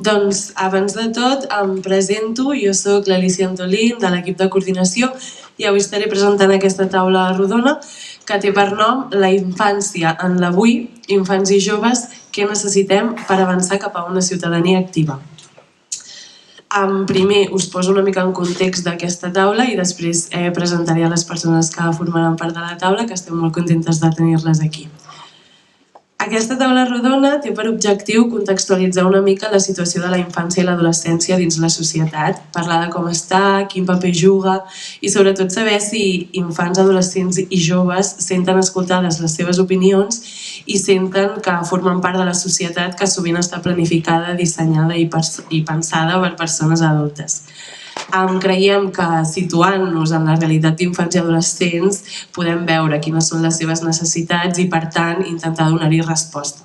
Doncs abans de tot em presento, jo soc l'Alicia Antolín de l'equip de coordinació i avui estaré presentant aquesta taula rodona que té per nom La infància en l'avui, infants i joves, què necessitem per avançar cap a una ciutadania activa. Primer us poso una mica en context d'aquesta taula i després presentaré a les persones que formaran part de la taula, que estem molt contentes de tenir-les aquí. Aquesta taula rodona té per objectiu contextualitzar una mica la situació de la infància i l'adolescència dins la societat, parlar de com està, quin paper juga i sobretot saber si infants, adolescents i joves senten escoltades les seves opinions i senten que formen part de la societat que sovint està planificada, dissenyada i pensada per persones adultes. Creiem que situant-nos en la realitat d'infants i adolescents podem veure quines són les seves necessitats i, per tant, intentar donar-hi resposta.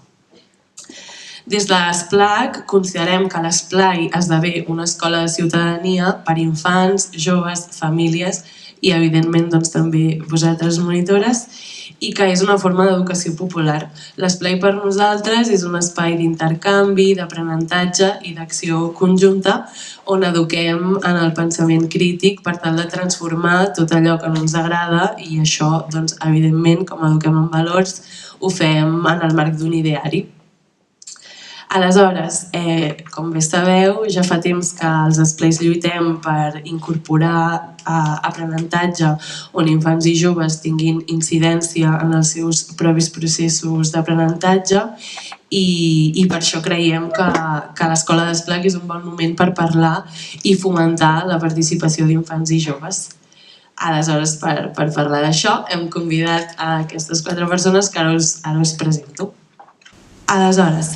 Des de l'ESPLAC considerem que l'Esplai esdevé una escola de ciutadania per infants, joves, famílies i, evidentment, també vosaltres monitores, i que és una forma d'educació popular. L'Esplai per nosaltres és un espai d'intercanvi, d'aprenentatge i d'acció conjunta on eduquem en el pensament crític per tal de transformar tot allò que no ens agrada i això, evidentment, com eduquem en valors, ho fem en el marc d'un ideari. Aleshores, com bé sabeu, ja fa temps que els esplais lluitem per incorporar aprenentatge on infants i joves tinguin incidència en els seus propis processos d'aprenentatge i per això creiem que l'escola d'ESPLAC és un bon moment per parlar i fomentar la participació d'infants i joves. Aleshores, per parlar d'això, hem convidat a aquestes 4 persones que ara us presento. Aleshores,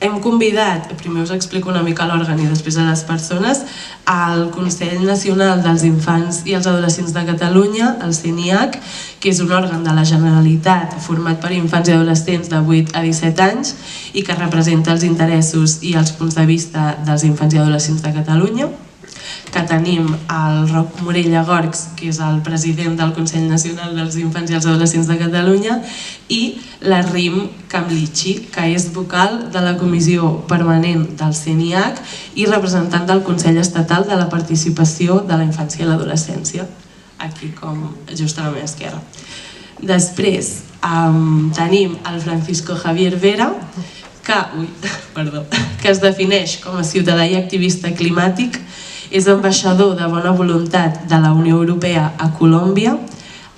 hem convidat, primer us explico una mica l'òrgan i després a les persones, al Consell Nacional dels Infants i els Adolescents de Catalunya, el CNIAC, que és un òrgan de la Generalitat format per infants i adolescents de 8 a 17 anys i que representa els interessos i els punts de vista dels infants i adolescents de Catalunya, que tenim el Roc Morella Gorgs, que és el president del Consell Nacional dels Infants i els Adolescents de Catalunya, i la Rim Kamlichi, que és vocal de la Comissió Permanent del CNIAC i representant del Consell Estatal de la Participació de la Infància i l'Adolescència, aquí com just a la meva esquerra. Després tenim el Francisco Javier Vera, que es defineix com a ciutadà i activista climàtic, és ambaixador de bona voluntat de la Unió Europea a Colòmbia,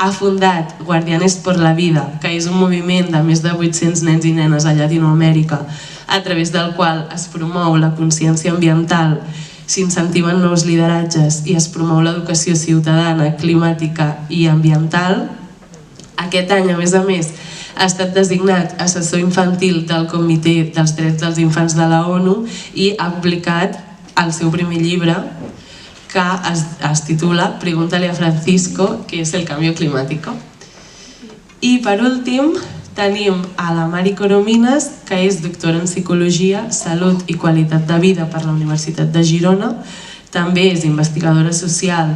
ha fundat Guardianes por la Vida, que és un moviment de més de 800 nens i nenes a Llatinoamèrica, a través del qual es promou la consciència ambiental, s'incentiven nous lideratges i es promou l'educació ciutadana, climàtica i ambiental. Aquest any, a més, ha estat designat assessor infantil del Comitè dels Drets dels Infants de la ONU i ha publicat el seu primer llibre que es titula Pregúntale a Francisco, que és el canvi climàtic. I per últim tenim a la Mari Coromines, que és doctora en Psicologia, Salut i Qualitat de Vida per la Universitat de Girona, també és investigadora social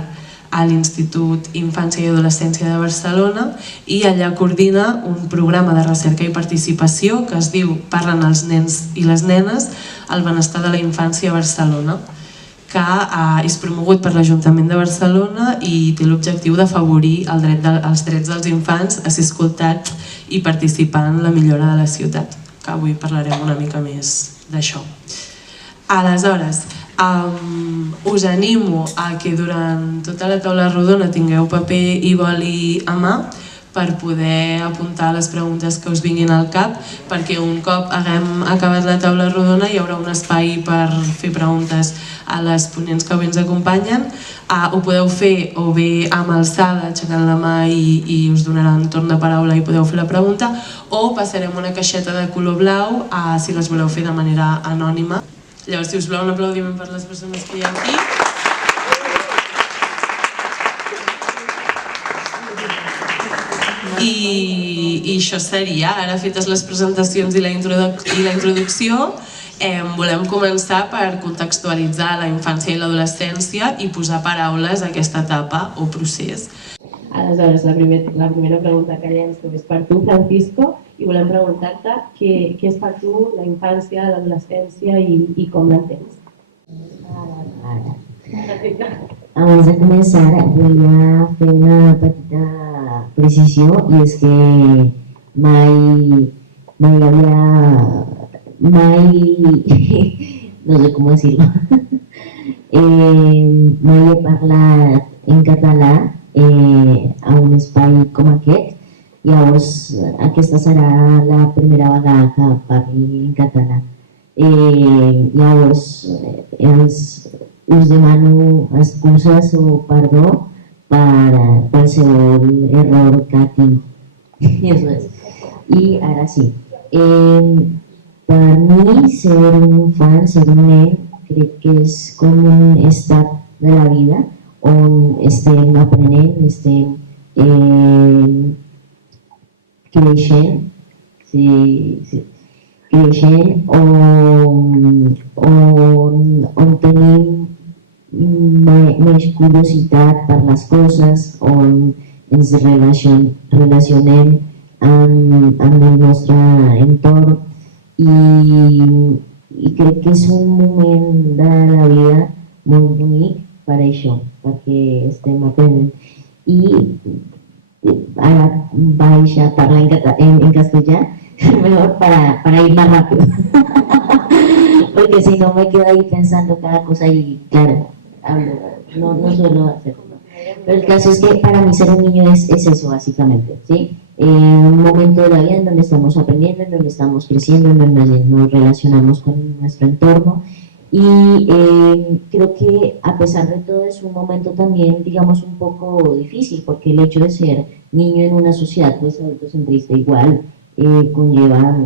a l'Institut Infància i Adolescència de Barcelona i allà coordina un programa de recerca i participació que es diu Parlen els nens i les nenes, el benestar de la infància a Barcelona, que és promogut per l'Ajuntament de Barcelona i té l'objectiu d'afavorir els drets dels infants a ser escoltats i participar en la millora de la ciutat, que avui parlarem una mica més d'això. Aleshores, us animo a que durant tota la taula rodona tingueu paper i boli a mà per poder apuntar les preguntes que us vinguin al cap, perquè un cop haguem acabat la taula rodona hi haurà un espai per fer preguntes a les ponents que avui ens acompanyen. Ho podeu fer o bé amb alçada, aixecant la mà i us donaran torn de paraula i podeu fer la pregunta, o passarem una caixeta de color blau si les voleu fer de manera anònima. Llavors, si us plau, un aplaudiment per les persones que hi ha aquí. I això seria, ara fetes les presentacions i la introducció, volem començar per contextualitzar la infància i l'adolescència i posar paraules a aquesta etapa o procés. Aleshores, la primera pregunta que llenço és per tu, Francisco, i volem preguntar-te què és per tu la infància, l'adolescència i com l'entens. Abans de començar volia fer una petita precisió i és que mai no sé com dir-ho, mai he parlat en català a un espai com aquest. Llavors, aquesta serà la primera vegada que parli en català. Llavors, us demano excuses o perdó per qualsevol error que tinc. Eso es. Y ahora sí, para mí ser un fan, ser un nen, crec que és com un estat de la vida on estem aprenent, estem creixent, creixent on tenim més curiositat per les coses, on ens relacionem amb el nostre entorn i crec que és un moment de la vida molt bonic per això, perquè estem aprenent. I ahora vais a hablar en castellano, mejor para ir más rápido. Porque si no me quedo ahí pensando cada cosa y claro, no suelo hacerlo. Pero el caso es que para mí ser un niño es eso básicamente, ¿sí? Un momento de la vida en donde estamos aprendiendo, en donde estamos creciendo, en donde nos relacionamos con nuestro entorno. Y creo que a pesar de todo es un momento también, digamos, un poco difícil, porque el hecho de ser niño en una sociedad pues adultocentrista igual conlleva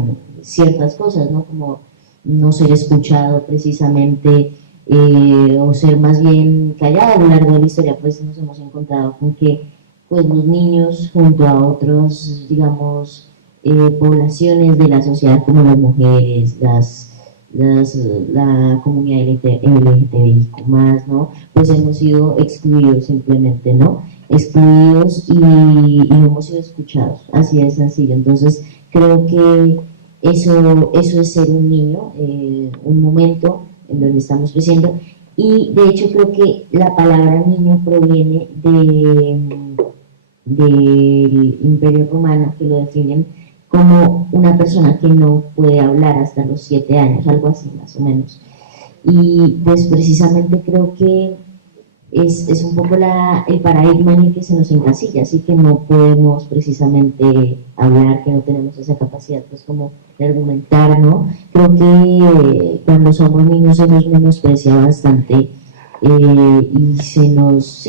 ciertas cosas, ¿no? Como no ser escuchado precisamente o ser más bien callado. A lo largo de la historia pues nos hemos encontrado con que pues los niños junto a otros, digamos, poblaciones de la sociedad como las mujeres, la comunidad LGTBIQ+, ¿no? Pues hemos sido excluidos simplemente, ¿no? Excluidos y no hemos sido escuchados, así de sencillo. Entonces creo que eso es ser un niño, un momento en donde estamos creciendo, y de hecho creo que la palabra niño proviene del Imperio Romano, que lo definen como una persona que no puede hablar hasta los 7 años, algo así más o menos. Y pues precisamente creo que es un poco el paradigma en el que se nos encasilla, así que no podemos precisamente hablar, que no tenemos esa capacidad pues como de argumentar, ¿no? Creo que cuando somos niños se nos menosprecia bastante y se nos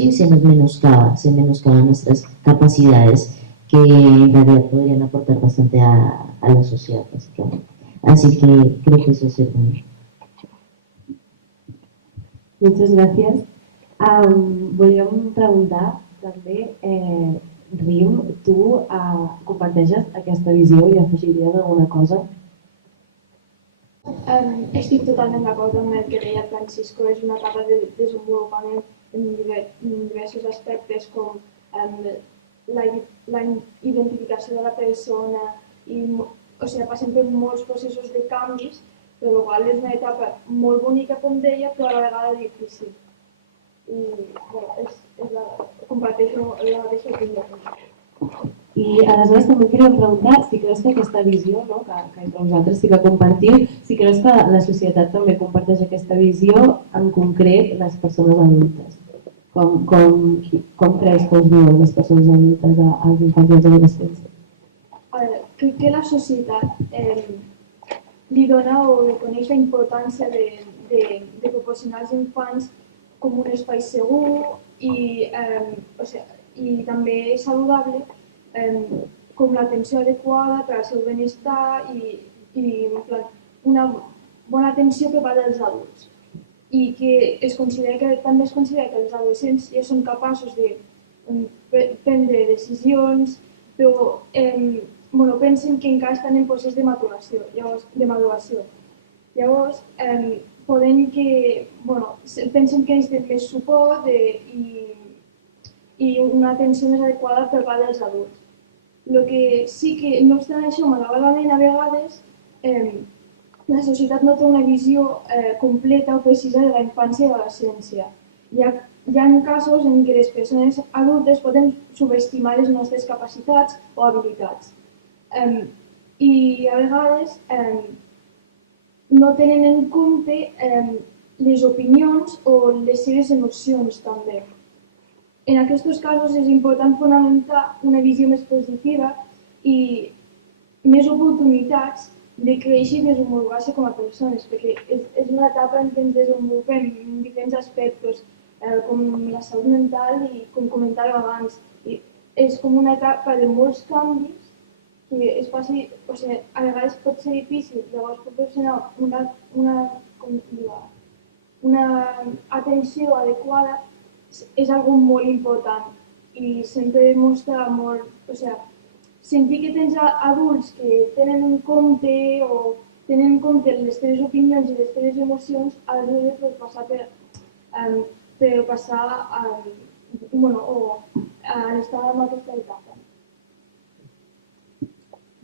menoscaban nuestras capacidades que en realidad podrían aportar bastante a la sociedad, básicamente. Así que creo que eso es el niño. Muchas gracias. Volíem preguntar també, Rim, tu comparteixes aquesta visió i afegiries alguna cosa? Estic totalment d'acord amb el que deia Francisco, és una etapa de desenvolupament en diversos aspectes com la identificació de la persona, passen per molts processos de canvis, per la qual és una etapa molt bonica, com deia, però a la vegada difícil. I comparteixo la mateixa opinió. I aleshores també queríem preguntar si creus que aquesta visió, no, que entre vosaltres sí que compartiu, si creus que la societat també comparteix aquesta visió, en concret les persones adultes. Com creus que es viuen les persones adultes als infants i als adolescents? Crec que la societat li dona o reconeix la importància de proporcionar als infants com un espai segur i també saludable, com l'atenció adequada per al seu benestar i una bona atenció per part dels adults. I que també es considera que els adolescents ja són capaços de prendre decisions, però pensen que encara estan en procés de maduració. Llavors, pensen que necessiten més suport i una atenció més adequada per part dels adults. El que sí que, no obstant això, malauradament, a vegades la societat no té una visió completa o precisa de la infància i l'adolescència. Hi ha casos en què les persones adultes poden subestimar les nostres capacitats o habilitats. I a vegades no tenen en compte les opinions o les seves emocions també. En aquests casos és important fonamentar una visió més positiva i més oportunitats de créixer i desenvolupar-se com a persones, perquè és una etapa en què ens desenvolupem en diferents aspectes, com la salut mental i com comentàvem abans. I és com una etapa de molts canvis que és fàcil, o sigui, a vegades pot ser difícil, llavors proporcionar una atenció adequada és algo molt important i sempre demostra molt, o sigui, sentir que tens adults que tenen en compte o tenen en compte les teves opinions i les teves emocions ajuda per passar a estar en aquesta etapa.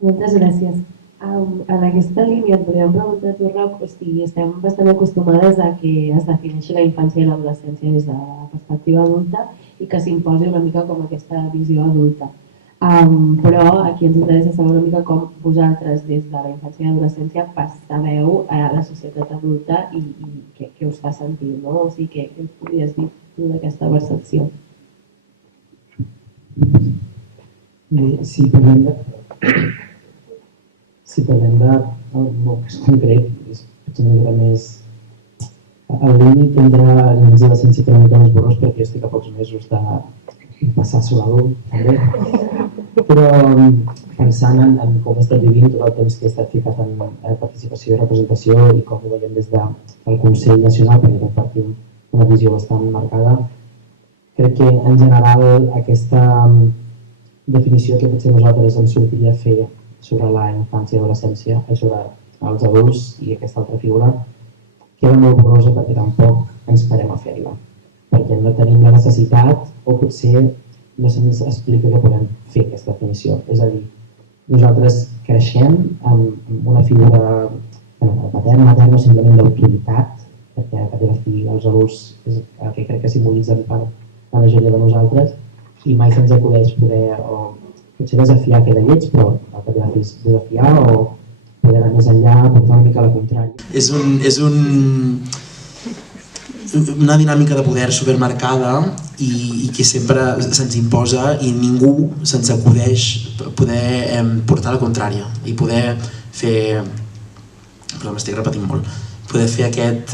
Moltes gràcies. En aquesta línia et volíem preguntar a tu, Roc, estem bastant acostumades a que es defineixi la infància i l'adolescència des de la perspectiva adulta i que s'imposi una mica com aquesta visió adulta. Però aquí ens interessa saber una mica com vosaltres des de la infància i l'adolescència percebeu la societat adulta i què us fa sentir, no? O sigui, què ens podries dir tu d'aquesta percepció? Si parlem del meu cas concret, és potser una mica més... Al límit entre nens i adolescència que una mica més borrós perquè estic a pocs mesos de passar a ser adult, també. Però pensant en com he estat vivint tot el temps que he estat ficat en participació i representació i com ho veiem des del Consell Nacional, perquè compartim una visió bastant marcada, crec que en general aquesta definició que potser nosaltres ens sortiria a fer sobre la infància i l'adolescència i sobre els adults i aquesta altra figura queda molt borrosa perquè tampoc ens parem a fer-la, perquè no tenim la necessitat o potser no se'ns explica que podem fer aquesta definició. És a dir, nosaltres creixem amb una figura paterna, materna, simplement d'autoritat, perquè a la fi els adults és el que crec que simbolitzen per la majoria de nosaltres i mai se'ns acudeix poder potser desafiar queda lleig, però el que ha de fer és desafiar o poder anar més enllà, portar una mica a la contrària. És una dinàmica de poder supermercada i que sempre se'ns imposa i ningú se'ns acudeix poder portar la contrària i poder fer... Però m'estic repetint molt. Poder fer aquest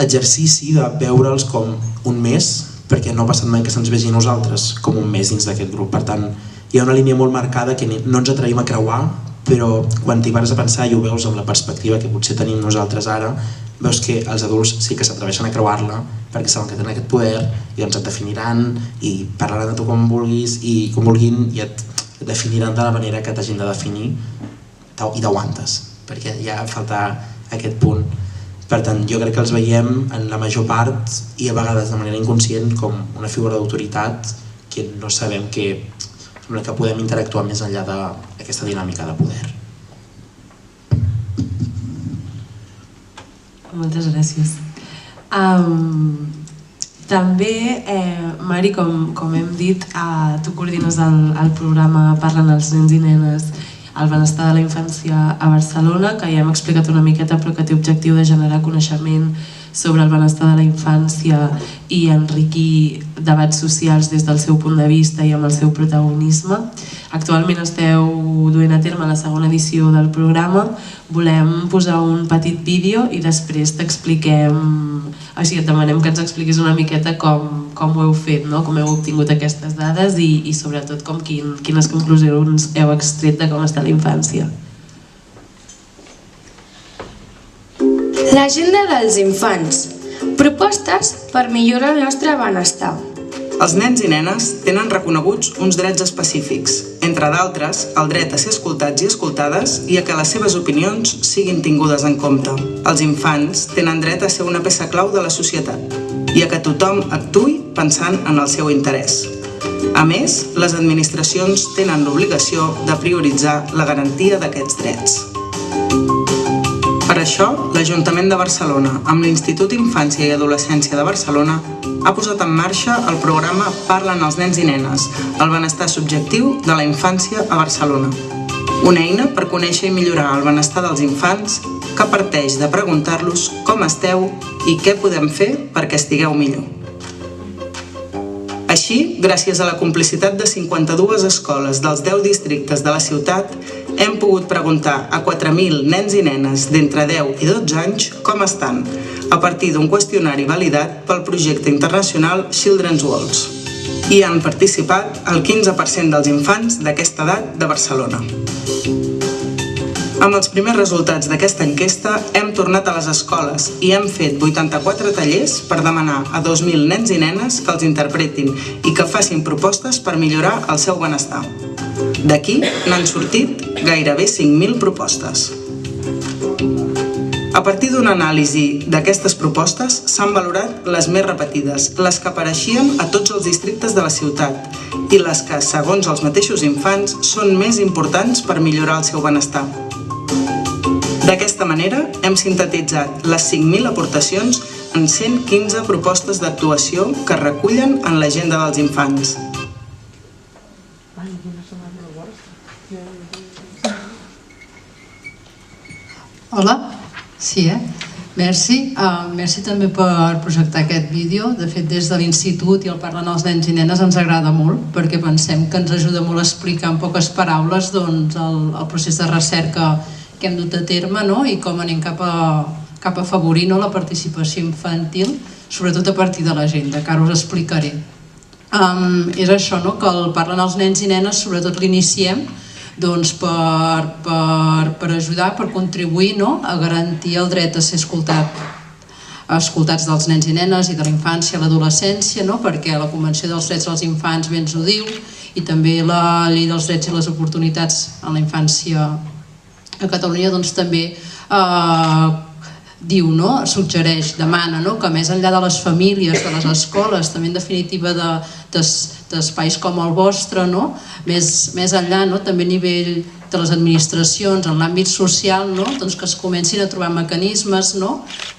exercici de veure'ls com un mes, perquè no ha passat mai que se'ns vegi a nosaltres com un mes dins d'aquest grup. Per tant, hi ha una línia molt marcada que no ens atrevim a creuar, però quan t'hi vas a pensar i ho veus amb la perspectiva que potser tenim nosaltres ara, veus que els adults sí que s'atreveixen a creuar-la perquè saben que tenen aquest poder i doncs et definiran i parlaran de tu com vulguis i com vulguin i et definiran de la manera que t'hagin de definir i t'aguantes, perquè ja falta aquest punt. Per tant, jo crec que els veiem en la major part i a vegades de manera inconscient com una figura d'autoritat que no sabem que podem interactuar més enllà d'aquesta dinàmica de poder. Moltes gràcies. També, Mari, com hem dit, tu coordines el programa Parlen els nens i nenes el benestar de la infància a Barcelona, que ja hem explicat una miqueta, però que té objectiu de generar coneixement sobre el benestar de la infància i enriquir debats socials des del seu punt de vista i amb el seu protagonisme. Actualment esteu duent a terme la segona edició del programa. Volem posar un petit vídeo i després t'expliquem, o sigui, et demanem que ens expliquis una miqueta com ho heu fet, no? Com heu obtingut aquestes dades i sobretot quines conclusions heu extret de com està la infància. L'agenda dels infants. Propostes per millorar el nostre benestar. Els nens i nenes tenen reconeguts uns drets específics, entre d'altres, el dret a ser escoltats i escoltades i a que les seves opinions siguin tingudes en compte. Els infants tenen dret a ser una peça clau de la societat i a que tothom actuï pensant en el seu interès. A més, les administracions tenen l'obligació de prioritzar la garantia d'aquests drets. Per això, l'Ajuntament de Barcelona, amb l'Institut Infància i Adolescència de Barcelona, ha posat en marxa el programa Parlen els nens i nenes, el benestar subjectiu de la infància a Barcelona. Una eina per conèixer i millorar el benestar dels infants que parteix de preguntar-los com esteu i què podem fer perquè estigueu millor. Així, gràcies a la complicitat de 52 escoles dels 10 districtes de la ciutat, hem pogut preguntar a 4.000 nens i nenes d'entre 10 i 12 anys com estan, a partir d'un qüestionari validat pel projecte internacional Children's Worlds. Hi han participat el 15% dels infants d'aquesta edat de Barcelona. Amb els primers resultats d'aquesta enquesta hem tornat a les escoles i hem fet 84 tallers per demanar a 2.000 nens i nenes que els interpretin i que facin propostes per millorar el seu benestar. D'aquí n'han sortit gairebé 5.000 propostes. A partir d'una anàlisi d'aquestes propostes s'han valorat les més repetides, les que apareixien a tots els districtes de la ciutat i les que, segons els mateixos infants, són més importants per millorar el seu benestar. D'aquesta manera, hem sintetitzat les 5.000 aportacions en 115 propostes d'actuació que es recullen en l'agenda dels infants. Hola, sí, Merci. Merci també per projectar aquest vídeo. De fet, des de l'Institut i el Parlen els nens i nenes ens agrada molt perquè pensem que ens ajuda molt a explicar en poques paraules el procés de recerca que hem dut a terme i com anem cap a afavorir la participació infantil, sobretot a partir de l'agenda, que ara us explicaré. És això, que el Parlen els nens i nenes sobretot l'iniciem per ajudar, per contribuir a garantir el dret a ser escoltats dels nens i nenes i de la infància a l'adolescència, perquè la Convenció dels Drets dels Infants bé ens ho diu, i també la Llei dels Drets i les Oportunitats en la Infància a Catalunya també diu, suggereix, demana que més enllà de les famílies, de les escoles, també en definitiva d'espais com el vostre, més enllà també a nivell de les administracions, en l'àmbit social, que es comencin a trobar mecanismes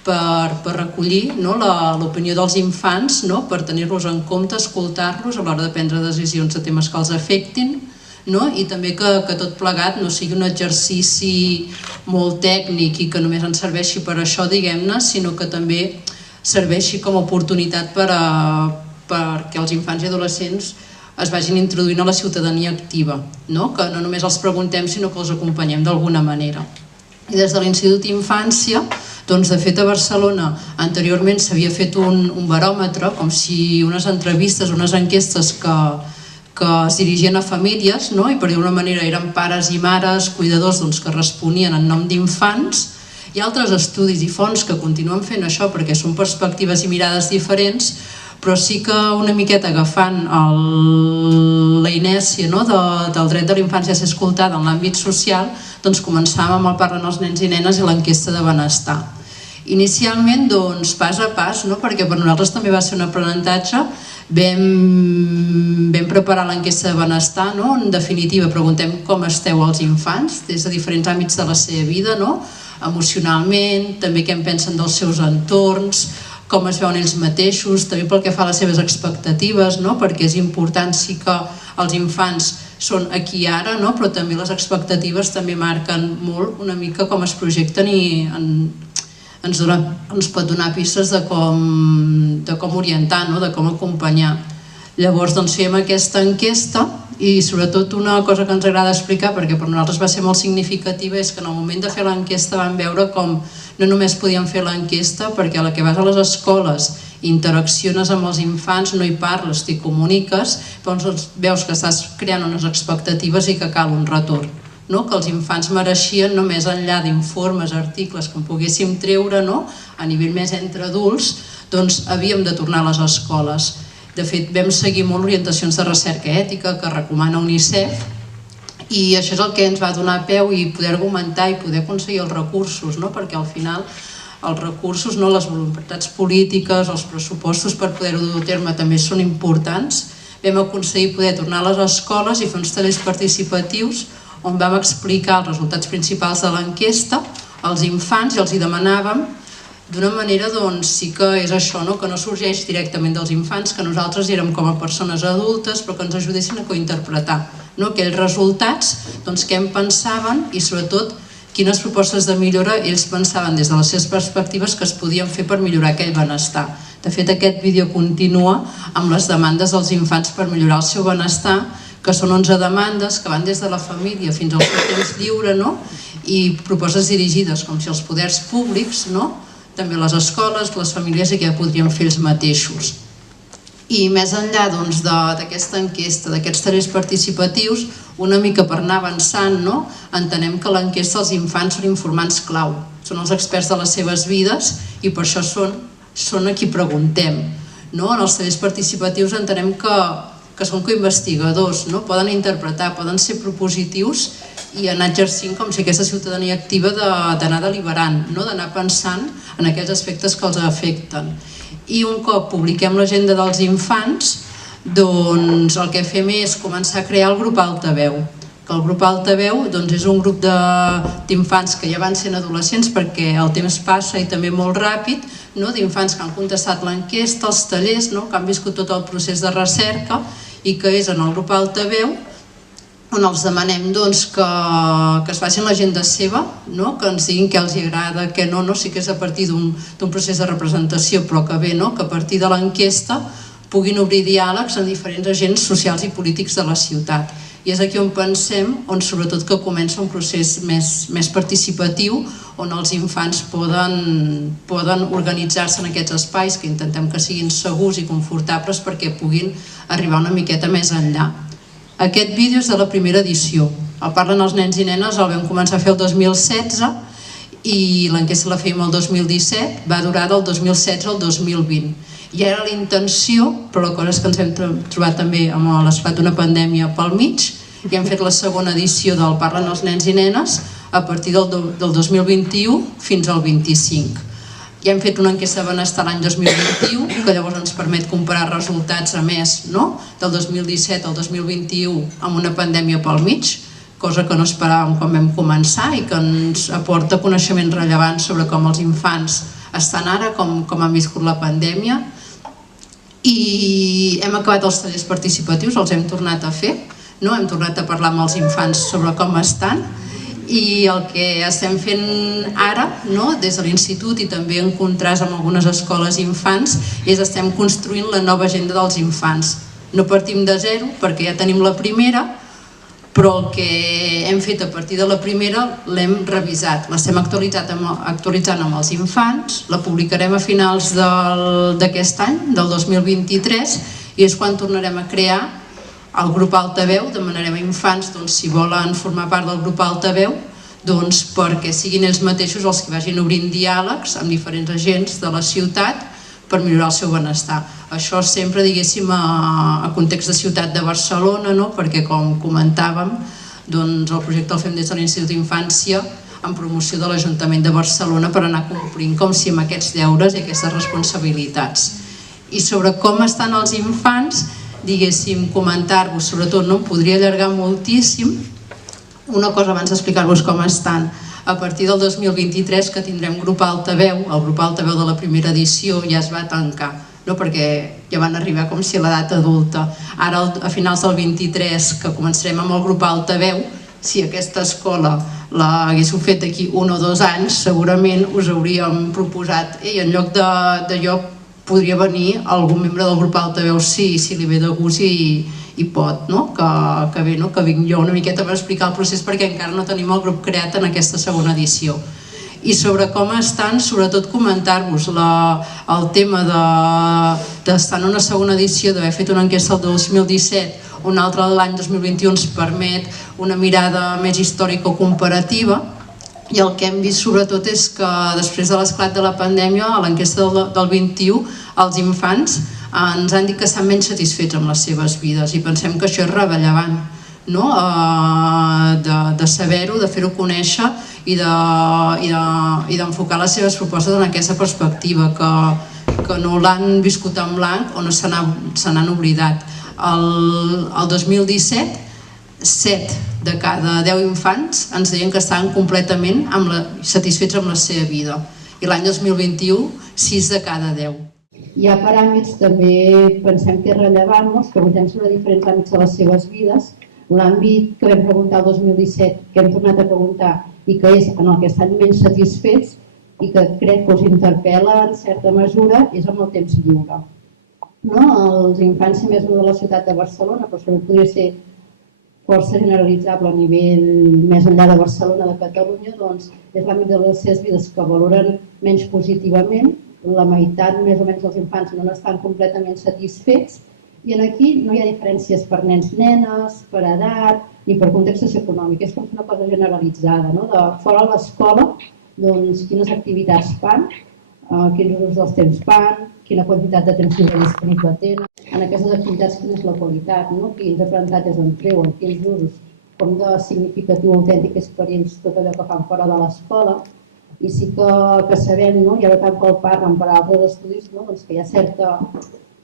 per recollir l'opinió dels infants, per tenir-los en compte, escoltar-los a l'hora de prendre decisions de temes que els afectin, i també que tot plegat no sigui un exercici molt tècnic i que només ens serveixi per això, diguem-ne, sinó que també serveixi com a oportunitat perquè els infants i adolescents es vagin introduint a la ciutadania activa, que no només els preguntem sinó que els acompanyem d'alguna manera. I des de l'Institut d'Infància, de fet a Barcelona anteriorment s'havia fet un baròmetre, com si unes entrevistes, unes enquestes que es dirigien a famílies i per dir-ho d'una manera eren pares i mares, cuidadors que responien en nom d'infants. Hi ha altres estudis i fonts que continuen fent això perquè són perspectives i mirades diferents, però sí que una miqueta agafant la inèrcia del dret de la infància a ser escoltada en l'àmbit social, començàvem amb el Parlen els nens i nenes i l'enquesta de benestar. Inicialment, pas a pas, perquè per nosaltres també va ser un aprenentatge, vam preparar l'enquesta de benestar, en definitiva preguntem com esteu els infants des de diferents àmbits de la seva vida, emocionalment, també què en pensen dels seus entorns, com es veuen ells mateixos, també pel que fa a les seves expectatives, perquè és important, sí que els infants són aquí i ara, però també les expectatives també marquen molt una mica com es projecten i ens pot donar pistes de com orientar, de com acompanyar. Llavors fèiem aquesta enquesta i sobretot una cosa que ens agrada explicar perquè per nosaltres va ser molt significativa és que en el moment de fer l'enquesta vam veure com no només podíem fer l'enquesta perquè a la que vas a les escoles interacciones amb els infants, no hi parles, t'hi comuniques, doncs veus que estàs creant unes expectatives i que cal un retorn. Que els infants mereixien, no més enllà d'informes, articles que en poguéssim treure a nivell més entre adults, doncs havíem de tornar a les escoles. De fet, vam seguir molt orientacions de recerca ètica que recomana UNICEF i això és el que ens va donar peu i poder argumentar i poder aconseguir els recursos, perquè al final els recursos, les voluntats polítiques, els pressupostos per poder-ho dur a terme també són importants, vam aconseguir poder tornar a les escoles i fer uns tallers participatius on vam explicar els resultats principals de l'enquesta als infants i els hi demanàvem d'una manera, doncs, sí que és això, que no sorgeix directament dels infants, que nosaltres érem com a persones adultes, però que ens ajudessin a cointerpretar aquells resultats, què en pensaven i, sobretot, quines propostes de millora ells pensaven des de les seves perspectives que es podien fer per millorar aquell benestar. De fet, aquest vídeo continua amb les demandes dels infants per millorar el seu benestar, que són 11 demandes que van des de la família fins al seu temps lliure, i propostes dirigides com si els poders públics, també les escoles, les famílies, i què podrien fer ells mateixos. I més enllà d'aquesta enquesta, d'aquests tallers participatius, una mica per anar avançant, entenem que l'enquesta als infants són informants clau, són els experts de les seves vides i per això són a qui preguntem. En els tallers participatius entenem que són coinvestigadors, poden interpretar, poden ser propositius i anar exercint com si aquesta ciutadania activa d'anar deliberant, d'anar pensant en aquells aspectes que els afecten. I un cop publiquem l'agenda dels infants, doncs el que fem és començar a crear el grup Altaveu. Que el grup Altaveu és un grup d'infants que ja van sent adolescents perquè el temps passa i també molt ràpid, d'infants que han contestat l'enquesta, els tallers, que han viscut tot el procés de recerca i que és en el grup Altaveu on els demanem que es facin l'agenda seva, que ens diguin què els agrada, què no, sí que és a partir d'un procés de representació, però que bé, que a partir de l'enquesta puguin obrir diàlegs amb diferents agents socials i polítics de la ciutat. I és aquí on pensem, on sobretot que comença un procés més participatiu, on els infants poden organitzar-se en aquests espais, que intentem que siguin segurs i confortables perquè puguin arribar una miqueta més enllà. Aquest vídeo és de la primera edició. El Parlen els nens i nenes el vam començar a fer el 2016 i l'enquesta la fèiem el 2017, va durar del 2016 al 2020. I era la intenció, però la cosa és que ens hem trobat també amb l'esclat d'una pandèmia pel mig i hem fet la segona edició del Parlen els nens i nenes a partir del 2021 fins al 25. Ja hem fet una enquesta de benestar l'any 2021, que llavors ens permet comparar resultats a més del 2017 al 2021 amb una pandèmia pel mig, cosa que no esperàvem quan vam començar i que ens aporta coneixements rellevants sobre com els infants estan ara, com han viscut la pandèmia. I hem acabat els tallers participatius, els hem tornat a fer, hem tornat a parlar amb els infants sobre com estan. I el que estem fent ara, des de l'institut i també en contrast amb algunes escoles infants, és estem construint la nova agenda dels infants. No partim de zero perquè ja tenim la primera, però el que hem fet a partir de la primera l'hem revisat, l'estem actualitzant amb els infants, la publicarem a finals d'aquest any, del 2023, i és quan tornarem a crear el grup Altaveu. Demanarem a infants si volen formar part del grup Altaveu perquè siguin ells mateixos els que vagin obrint diàlegs amb diferents agents de la ciutat per millorar el seu benestar. Això sempre, diguéssim, a context de ciutat de Barcelona, perquè, com comentàvem, el projecte el fem des de l'Institut d'Infància en promoció de l'Ajuntament de Barcelona per anar complint com si amb aquests deures i aquestes responsabilitats. I sobre com estan els infants, diguéssim, comentar-vos, sobretot no em podria allargar moltíssim. Una cosa abans d'explicar-vos com estan. A partir del 2023 que tindrem grup Altaveu, el grup Altaveu de la primera edició ja es va tancar, perquè ja van arribar com si a l'edat adulta. Ara, a finals del 23, que començarem amb el grup Altaveu, si aquesta escola l'haguéssiu fet d'aquí 1 o 2 anys, segurament us hauríem proposat, en lloc de jo podria venir algun membre del grup Altaveu si li ve de gust i pot, que vinc jo una miqueta per explicar el procés perquè encara no tenim el grup creat en aquesta segona edició. I sobre com estan, sobretot comentar-vos el tema d'estar en una segona edició, d'haver fet una enquesta el 2017, una altra l'any 2021 ens permet una mirada més històrica o comparativa. I el que hem vist sobretot és que després de l'esclat de la pandèmia, a l'enquesta del 21, els infants ens han dit que estan menys satisfets amb les seves vides i pensem que això és rellevant, de saber-ho, de fer-ho conèixer i d'enfocar les seves propostes en aquesta perspectiva, que no l'han viscut en blanc o no se n'han oblidat. el 2017, 7 de cada 10 infants ens deien que estaven completament satisfets amb la seva vida. I l'any 2021, 6 de cada 10. Hi ha paràmets també, pensem que és rellevant, els preguntem sobre diferents àmbits de les seves vides. L'àmbit que vam preguntar el 2017, que hem tornat a preguntar i que és en el que estan menys satisfets i que crec que us interpel·la en certa mesura, és amb el temps lliure. Els infants, més de la ciutat de Barcelona, però sobretot podria ser força generalitzable a nivell més enllà de Barcelona, de Catalunya, doncs és l'àmbit de les seves vides que valoren menys positivament. La meitat més o menys dels infants no estan completament satisfets i aquí no hi ha diferències per nens, nenes, per edat ni per context socioeconòmic. És com una cosa generalitzada. De fora de l'escola, doncs, quines activitats fan, quins usos dels temps fan, quina quantitat de temps disponible tenen. En aquestes activitats, quina és la qualitat, quins aprenentatges en treuen, quins usos, com de significatiu, autèntic és per ells tot allò que fan fora de l'escola. I sí que sabem, i ara tant pel parlen per altres estudis, que hi ha certa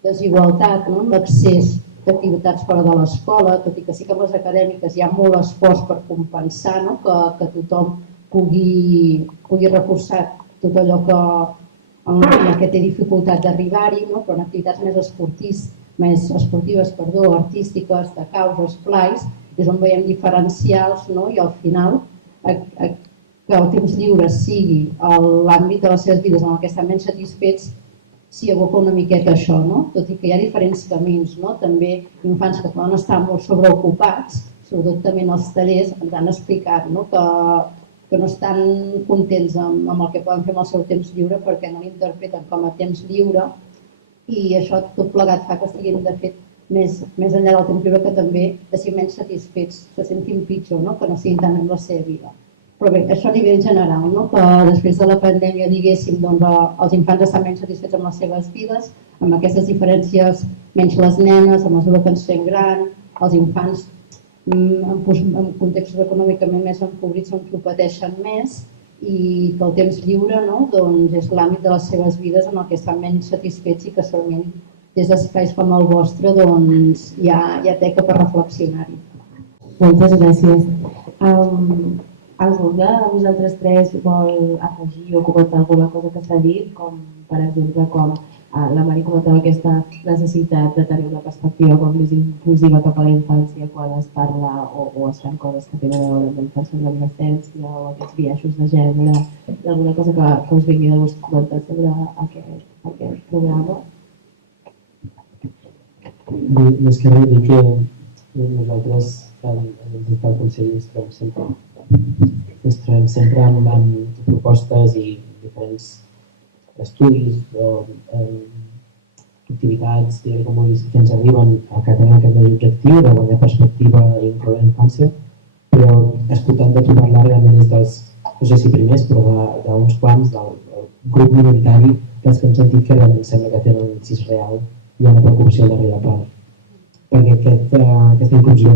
desigualtat en l'accés d'activitats fora de l'escola, tot i que sí que amb les acadèmiques hi ha molt esforç per compensar que tothom pugui reforçar tot allò que té dificultat d'arribar-hi, però en activitats més esportives, artístiques, de causes, plais, és on veiem diferencials i al final que el temps lliure sigui l'àmbit de les seves vides en què estan menys satisfets, s'hi aboca una miqueta això, tot i que hi ha diferents camins. També infants que poden estar molt sobreocupats, sobretot també en els tallers, ens han explicat que no estan contents amb el que poden fer amb el seu temps lliure perquè no l'interpreten com a temps lliure i això tot plegat fa que estiguin, de fet, més enllà del temps lliure, que també estiguin menys satisfets, se sentin pitjor, que no siguin tant en la seva vida. Però bé, això a nivell general, que després de la pandèmia, diguéssim, els infants estan menys satisfets amb les seves vides, amb aquestes diferències, menys les nenes, a mesura que ens fem gran, els infants en contextos econòmicament més empobrits són que ho pateixen més i que el temps lliure és l'àmbit de les seves vides en el que estan menys satisfets i que segurament des d'espais com el vostre hi ha teca per reflexionar-hi. Moltes gràcies. Algú de vosaltres tres vol afegir o comentar alguna cosa que s'ha dit, com per exemple com la Mari comentava aquesta necessitat de tenir una perspectiva més inclusiva cap a la infància quan es parla o es fan coses que tenen a veure amb la infància i l'adolescència o aquests biaixos de gènere. Hi ha alguna cosa que us vingui de gust comentar sobre aquest programa? Més que res dir que nosaltres al Consell ens trobem sempre amb propostes i diferents estudis o activitats que ens arriben que tenen aquest mateix objectiu de guanyar perspectiva i incloure la infància, però escoltant de trobar-la realment és dels, no sé si primers, però d'uns quants del grup minoritari que els que hem sentit que realment sembla que tenen un incís real i una preocupació d'arribar perquè aquesta inclusió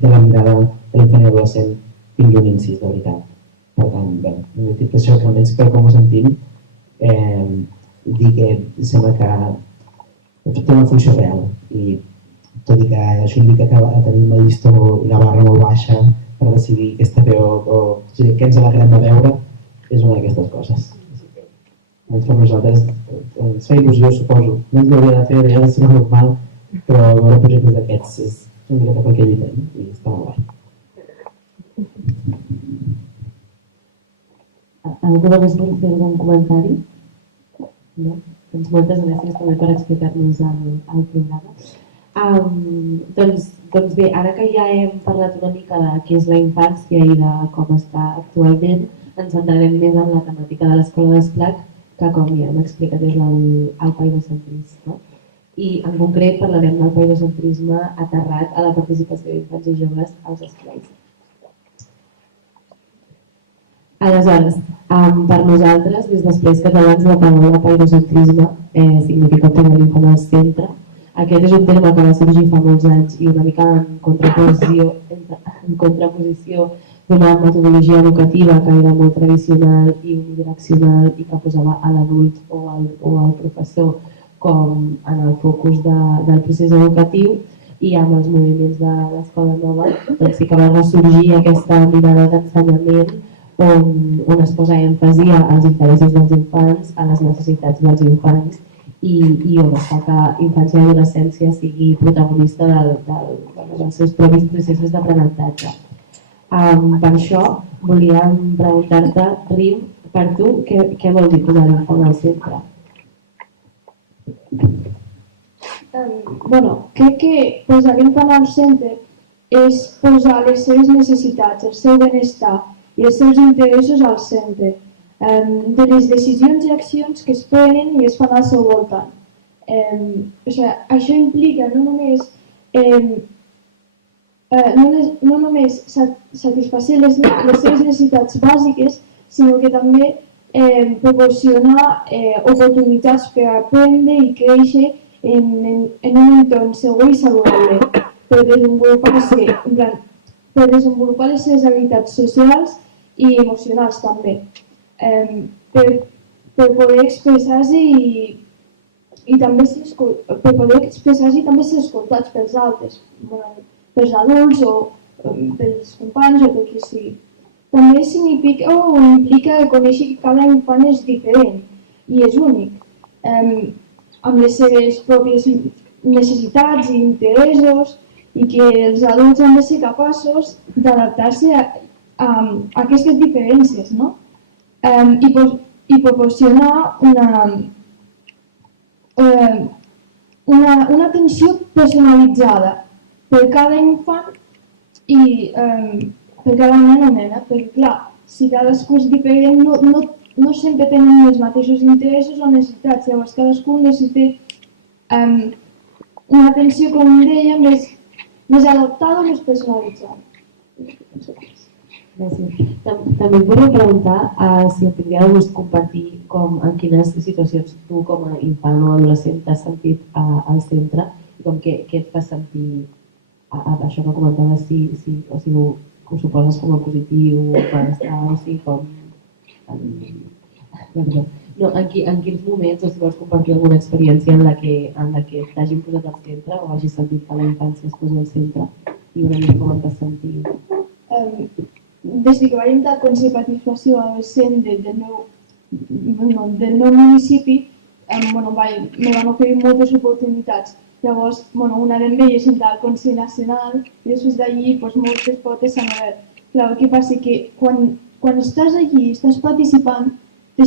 de la mirada de l'infant i adolescent tingui un incís de veritat. Per tant, bé, m'he dit que això que almenys que com ho sentim dir que sembla que té una funció real i tot i que això indica que tenim el llistó i la barra molt baixa per decidir què està bé o què ens alegrem de veure és una d'aquestes coses. Per nosaltres ens fa il·lusió, suposo. No ens hauria de fer, hauria de ser normal, però veure projectes d'aquests és una miqueta per què lluitem i està molt bé. Algú més vol fer algun comentari? No? Doncs moltes gràcies també per explicar-nos el programa. Doncs bé, ara que ja hem parlat una mica de què és la infància i de com està actualment, ens centrarem més en la temàtica de l'Escola d'Esplac, que com ja hem explicat és el paidocentrisme. I en concret parlarem del paidocentrisme aterrat a la participació d'infants i joves als esplais. Aleshores, per nosaltres, des d'Esplais Catalans, la paraula paidocentrisme significa posar l'infant al centre. Aquest és un terme que va sorgir fa molts anys i una mica en contraposició d'una metodologia educativa que era molt tradicional i unidireccional i que posava a l'adult o al professor com en el focus del procés educatiu, i amb els moviments de l'Escola Nova doncs sí que va ressorgir aquesta mirada d'ensenyament on es posa èmfasi als interessos dels infants, a les necessitats dels infants i on es fa que infància i adolescència sigui protagonista dels seus propis processos d'aprenentatge. Per això volíem preguntar-te, Rim, per tu, què vol dir posar l'infant al centre? Crec que posar l'infant al centre és posar les seves necessitats, el seu benestar i els seus interessos al centre de les decisions i accions que es prenen i es fan al seu voltant. Això implica no només satisfacer les seves necessitats bàsiques, sinó que també proporcionar oportunitats per aprendre i créixer en un entorn segur i saludable, per desenvolupar les seves habilitats socials i emocionals també, per poder expressar-se i també ser escoltats pels altres, pels adults o pels companys o pel que sigui. També significa o implica conèixer que cada infant és diferent i és únic, amb les seves pròpies necessitats i interessos, i que els adults han de ser capaços d'adaptar-se a aquestes diferències, no? I proporcionar una atenció personalitzada per cada infant i per cada nen o nena, perquè clar, si cadascú és diferent no sempre tenen els mateixos interessos o necessitats, llavors cadascú necessita una atenció, com deia, més adaptada o més personalitzada. Gràcies. També em volia preguntar si et tindria de gust compartir en quines situacions tu com a infant o adolescent t'has sentit al centre i què et fa sentir això que comentaves, si ho suposes com a positiu, benestar, o sigui com... En quins moments, o si vols compartir alguna experiència en la que t'hagin posat al centre o hagis sentit que la infància es posi al centre i una mica com et vas sentir? Des que vaig entrar a Consell de Participació adolescent del meu municipi, me van oferir moltes oportunitats. Llavors, una d'elles entrar al Consell Nacional i després d'allí moltes portes s'han obert. Clar, el que passa que quan estàs allí, estàs participant i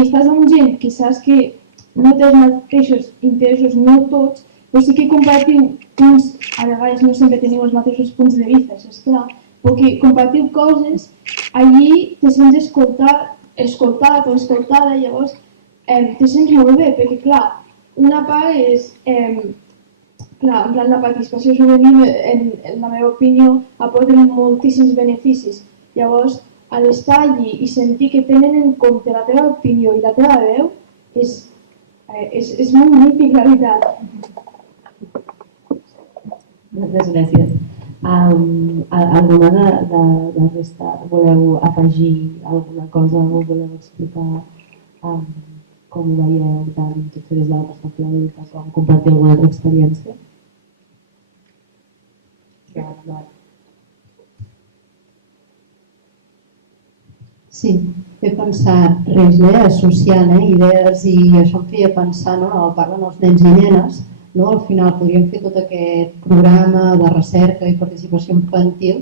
estàs amb gent que saps que no té els mateixos interessos, no tots, però sí que compartiu punts, a vegades no sempre teniu els mateixos punts de vista, això és clar, però que compartiu coses, allí te sents escoltat o escoltada, llavors te sents molt bé, perquè clar, una part és, la participació juvenil, en la meva opinió, aporta moltíssims beneficis. Llavors, a l'estar allí i sentir que tenen en compte la teva opinió i la teva veu és molt magnífic, la veritat. Moltes gràcies. Alguna de la resta voleu afegir alguna cosa o voleu explicar com ho veieu tant des de la perspectiva adulta com compartir alguna altra experiència? Sí, he pensat associant idees i això em feia pensar, parlen els nens i nenes, al final podríem fer tot aquest programa de recerca i participació infantil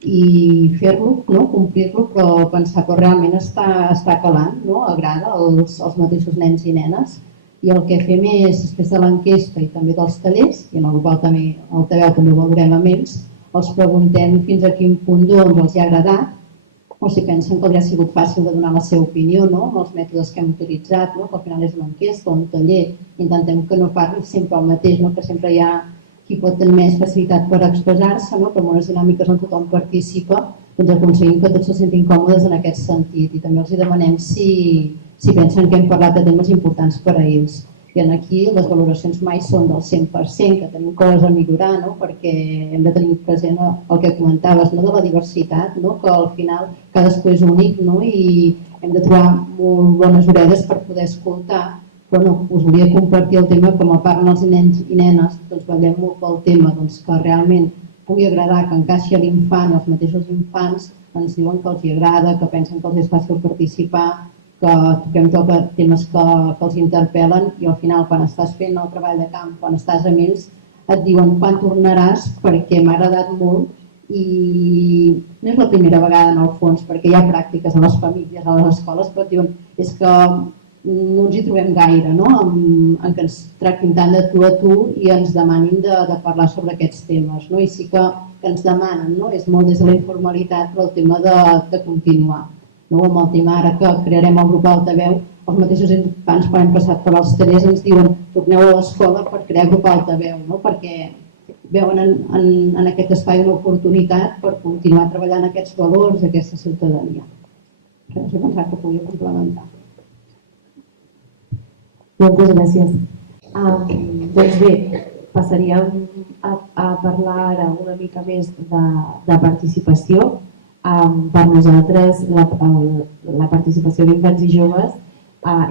i fer-lo, complir-lo, però pensar que realment està calant, agrada als mateixos nens i nenes. I el que fem és, després de l'enquesta i també dels tallers, i en el qual també el TVEU també ho valorem amb ells, els preguntem fins a quin punt els ha agradat o si pensen que els ha sigut fàcil de donar la seva opinió amb els mètodes que hem utilitzat, que al final és una enquesta o un taller. Intentem que no parli sempre el mateix, que sempre hi ha qui pot tenir més facilitat per expressar-se, però en unes dinàmiques on tothom participa, doncs aconseguim que tots se sentin còmodes en aquest sentit. I també els demanem si pensen que hem parlat de temes importants per a ells. I aquí les valoracions mai són del 100%, que tenim coses a millorar, perquè hem de tenir present el que comentaves, de la diversitat, que al final cadascú és únic i hem de trobar molt bones orelles per poder escoltar Però no, us volia compartir el tema, com a part dels nens i nenes, doncs vetllem molt pel tema que realment pugui agradar, que encaixi a l'infant, els mateixos infants ens diuen que els agrada, que pensen que els és fàcil participar, que toquem temes que els interpel·len i al final quan estàs fent el treball de camp, quan estàs amb ells, et diuen quan tornaràs perquè m'ha agradat molt i no és la primera vegada en el fons perquè hi ha pràctiques a les famílies, a les escoles, però et diuen és que no ens hi trobem gaire, no? En que ens tractin tant de tu a tu i ens demanin de parlar sobre aquests temes, no? I sí que ens demanen, no? És molt des de la informalitat, però el tema de continuar, no? Amb el tema ara que crearem el grup Altaveu, els mateixos infants quan hem passat per els tallers ens diuen torneu a l'escola per crear grup Altaveu, no? Perquè veuen en aquest espai una oportunitat per continuar treballant aquests valors d'aquesta ciutadania. Res, he pensat que podia complementar. Moltes gràcies. Doncs bé, passaríem a parlar ara una mica més de participació. Per nosaltres la participació d'infants i joves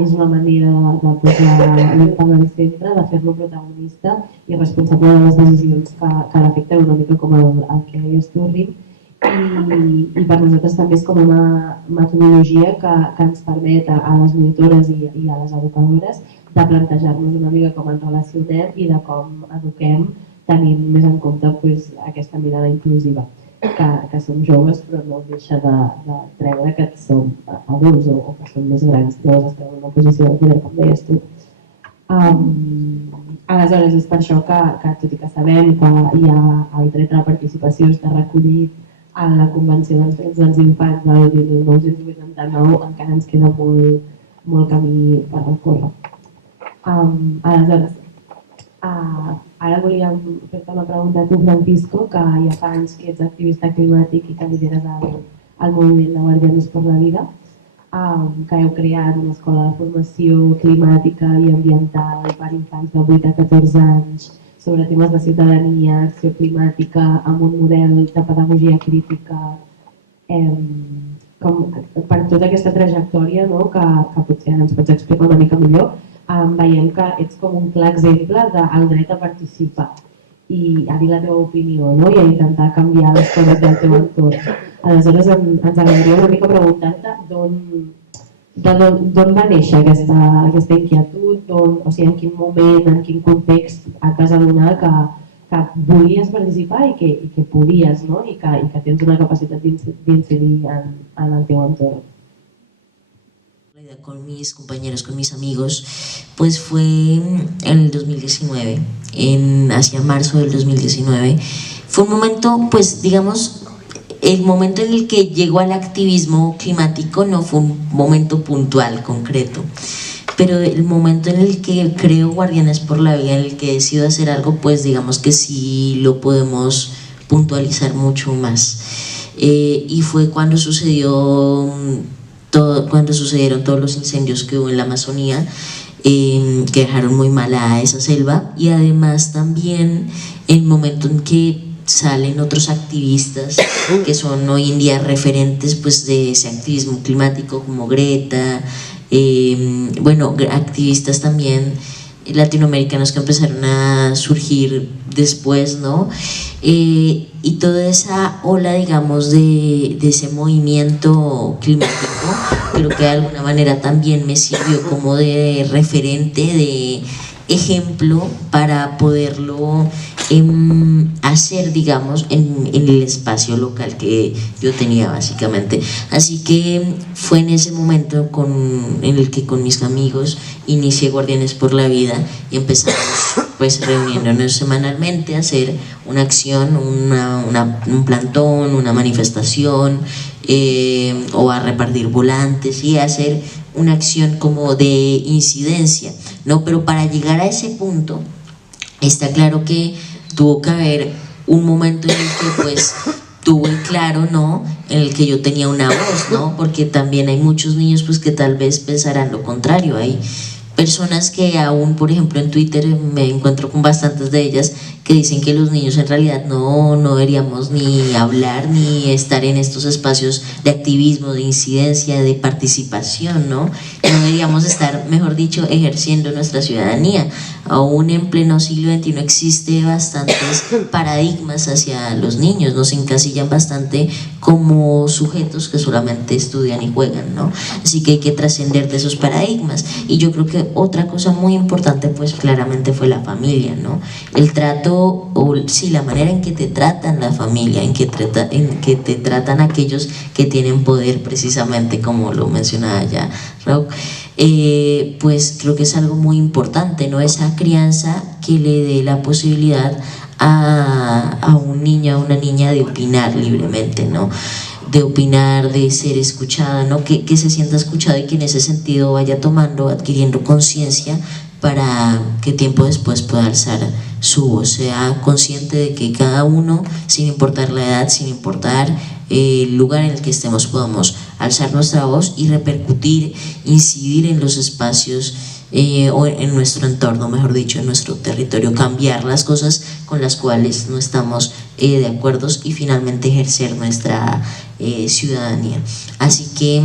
és una manera de posar l'infant al centre, de fer-lo protagonista i responsable de les decisions que l'afecten una mica com el que deies tu, Rim. I per nosaltres també és com una metodologia que ens permet a les monitores i a les educadores de plantejar-nos una mica com ens relacionem i de com eduquem tenint més en compte aquesta mirada inclusiva, que som joves però no deixa de treure que som adults o que som més grans, llavors estem en una posició de poder, com deies tu. Aleshores és per això que tot i que sabem que hi ha el dret a la participació està recollit a la Convenció dels Drets dels Infants del 1989, encara ens queda molt camí per recórrer. Aleshores, ara volíem fer-te una pregunta a tu, Francisco, que ja fa anys que ets activista climàtic i que lideres el moviment de Guardianes per la Vida, que heu creat una escola de formació climàtica i ambiental per infants de 8 a 14 anys sobre temes de ciutadania, acció climàtica, amb un model de pedagogia crítica. Per tota aquesta trajectòria, que potser ens pots explicar una mica millor, veiem que ets com un clar exemple del dret a participar i a dir la teva opinió i a intentar canviar les coses del teu entorn. Aleshores ens agradaria una mica preguntar-te d'on va néixer aquesta inquietud, o sigui, en quin moment, en quin context et vas adonar que volies participar i que podies, i que tens una capacitat d'incidir en el teu entorn. Con mis compañeros, con mis amigos, pues fue en el 2019, hacia marzo del 2019. Fue un momento, pues digamos, el momento en el que llegó al activismo climático no fue un momento puntual, concreto, pero el momento en el que creo Guardianes por la Vida, en el que decido hacer algo, pues digamos que sí lo podemos puntualizar mucho más. Y fue cuando sucedieron todos los incendios que hubo en la Amazonía, que dejaron muy mala a esa selva, y además también el momento en que salen otros activistas que son hoy en día referentes pues de ese activismo climático como Greta, activistas también latinoamericanos que empezaron a surgir después, y toda esa ola, digamos, de ese movimiento climático, creo que de alguna manera también me sirvió como de referente, de ejemplo para poderlo hacer, digamos, en el espacio local que yo tenía básicamente. Así que fue en ese momento en el que con mis amigos inicié Guardianes por la Vida y empezamos pues reuniéndonos semanalmente a hacer una acción, un plantón, una manifestación, o a repartir volantes y a hacer una acción como de incidencia, pero para llegar a ese punto está claro que tuvo que haber un momento en el que pues tuve claro, en el que yo tenía una voz, porque también hay muchos niños pues que tal vez pensarán lo contrario. Hay personas que aún, por ejemplo, en Twitter me encuentro con bastantes de ellas que dicen que los niños en realidad no deberíamos ni hablar ni estar en estos espacios de activismo, de incidencia, de participación, ¿no? No deberíamos estar, mejor dicho, ejerciendo nuestra ciudadanía. Aún en pleno siglo XXI existe bastantes paradigmas hacia los niños, nos encasillan bastante como sujetos que solamente estudian y juegan, ¿no? Así que hay que trascender de esos paradigmas. Y yo creo que otra cosa muy importante pues claramente fue la familia, ¿no? El trato, o sí, la manera en que te tratan la familia, en que te tratan aquellos que tienen poder, precisamente como lo mencionaba ya Raúl, pues creo que es algo muy importante, ¿no? Esa crianza que le dé la posibilidad a un niño, a una niña de opinar libremente, ¿no? De opinar, de ser escuchada, ¿no? Que se sienta escuchado y que en ese sentido vaya adquiriendo conciencia para que tiempo después pueda alzar su voz, sea consciente de que cada uno, sin importar la edad, sin importar el lugar en el que estemos, podamos alzar nuestra voz y repercutir, incidir en los espacios o en nuestro entorno, mejor dicho, en nuestro territorio, cambiar las cosas con las cuales no estamos de acuerdo y finalmente ejercer nuestra ciudadanía. Así que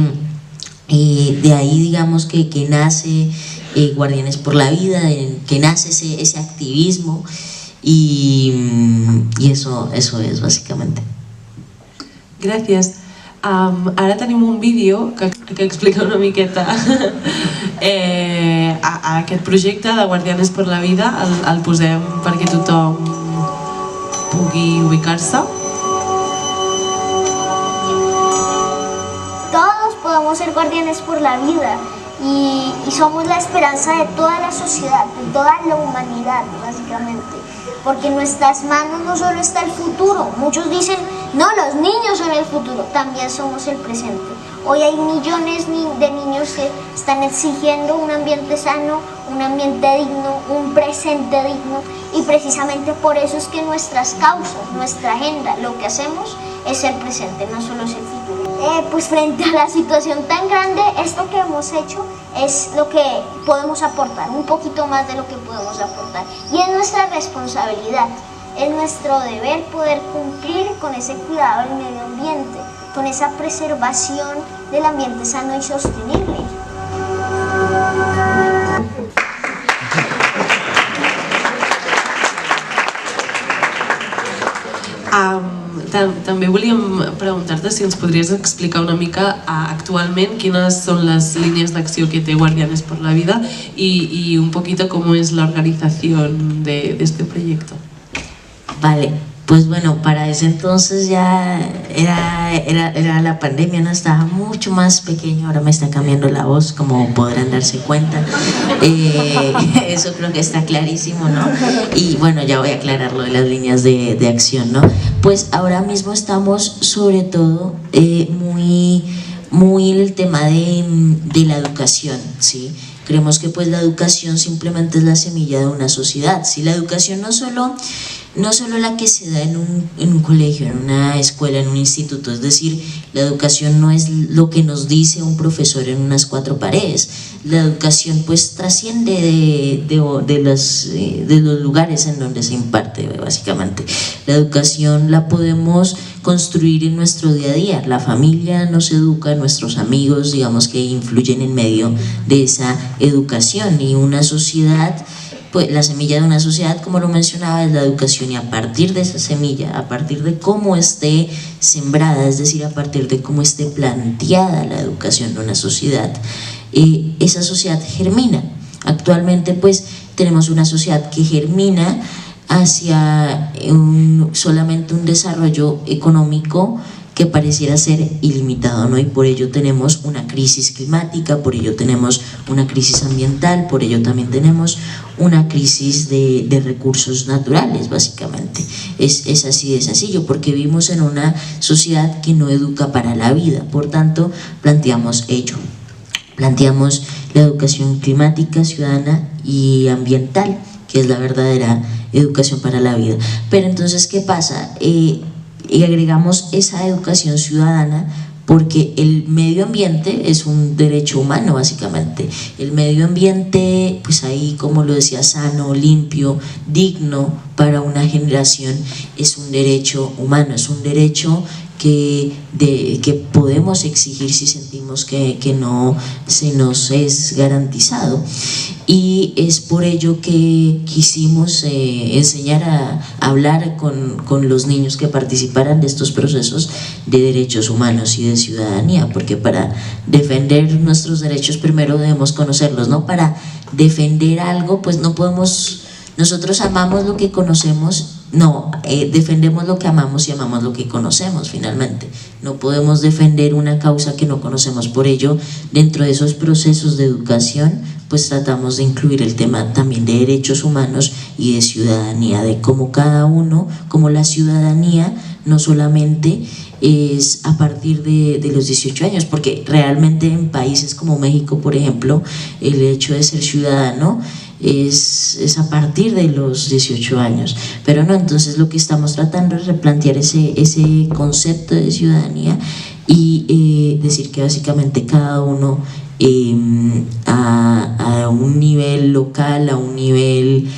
de ahí digamos que nace Guardianes por la Vida, que nace ese activismo y eso es básicamente. Gràcies. Ara tenim un vídeo que explica una miqueta a aquest projecte de Guardianes por la Vida. El posem perquè tothom pugui ubicar-se. Todos podemos ser guardianes por la vida y somos la esperanza de toda la sociedad, de toda la humanidad, básicamente. Porque en nuestras manos no solo está el futuro. Muchos dicen, no, los niños son el futuro. También somos el presente. Hoy hay millones de niños que están exigiendo un ambiente sano, un ambiente digno, un presente digno. Y precisamente por eso es que nuestras causas, nuestra agenda, lo que hacemos es el presente, no solo es el futuro. Pues frente a la situación tan grande, esto que hemos hecho es lo que podemos aportar, un poquito más de lo que podemos aportar. Y es nuestra responsabilidad, es nuestro deber poder cumplir con ese cuidado del medio ambiente, con esa preservación del ambiente sano y sostenible. També volíem preguntar-te si ens podries explicar una mica actualment quines són les línies d'acció que té Guardianes por la Vida y un poquito cómo es la organización de este proyecto. Vale, pues bueno, para ese entonces ya era la pandemia, no estaba mucho más pequeño, ahora me está cambiando la voz, como podrán darse cuenta. Eso creo que está clarísimo, ¿no? Y bueno, ya voy a aclarar lo de las líneas de acción, ¿no? Pues ahora mismo estamos sobre todo muy en el tema de la educación, ¿sí? Creemos que pues la educación simplemente es la semilla de una sociedad, ¿sí? La educación no solo la que se da en un colegio, en una escuela, en un instituto, es decir, la educación no es lo que nos dice un profesor en unas cuatro paredes. La educación pues trasciende de los lugares en donde se imparte, básicamente. La educación la podemos construir en nuestro día a día. La familia nos educa, nuestros amigos, digamos, que influyen en medio de esa educación, y una sociedad, pues la semilla de una sociedad, como lo mencionaba, es la educación, y a partir de esa semilla, a partir de cómo esté sembrada, es decir, a partir de cómo esté planteada la educación de una sociedad, esa sociedad germina. Actualmente pues tenemos una sociedad que germina hacia solamente un desarrollo económico que pareciera ser ilimitado, ¿no? Y por ello tenemos una crisis climática, por ello tenemos una crisis ambiental, por ello también tenemos una crisis de recursos naturales, básicamente. Es así de sencillo, porque vivimos en una sociedad que no educa para la vida. Por tanto, planteamos ello. Planteamos la educación climática, ciudadana y ambiental, que es la verdadera educación para la vida. Pero entonces, ¿qué pasa? Y agregamos esa educación ciudadana porque el medio ambiente es un derecho humano básicamente. El medio ambiente, pues ahí como lo decía, sano, limpio, digno para una generación, es un derecho humano, es un derecho que podemos exigir si sentimos que no se nos es garantizado. Y es por ello que quisimos enseñar a hablar con los niños que participaran de estos procesos de derechos humanos y de ciudadanía, porque para defender nuestros derechos primero debemos conocerlos, ¿no? Para defender algo, pues no podemos, nosotros amamos lo que conocemos, no, defendemos lo que amamos y amamos lo que conocemos finalmente. No podemos defender una causa que no conocemos, por ello dentro de esos procesos de educación pues tratamos de incluir el tema también de derechos humanos y de ciudadanía, de cómo cada uno, como la ciudadanía no solamente es a partir de los 18 años, porque realmente en países como México, por ejemplo, el hecho de ser ciudadano es a partir de los 18 años, pero no, entonces lo que estamos tratando es replantear ese concepto de ciudadanía y decir que básicamente cada uno a un nivel local, a un nivel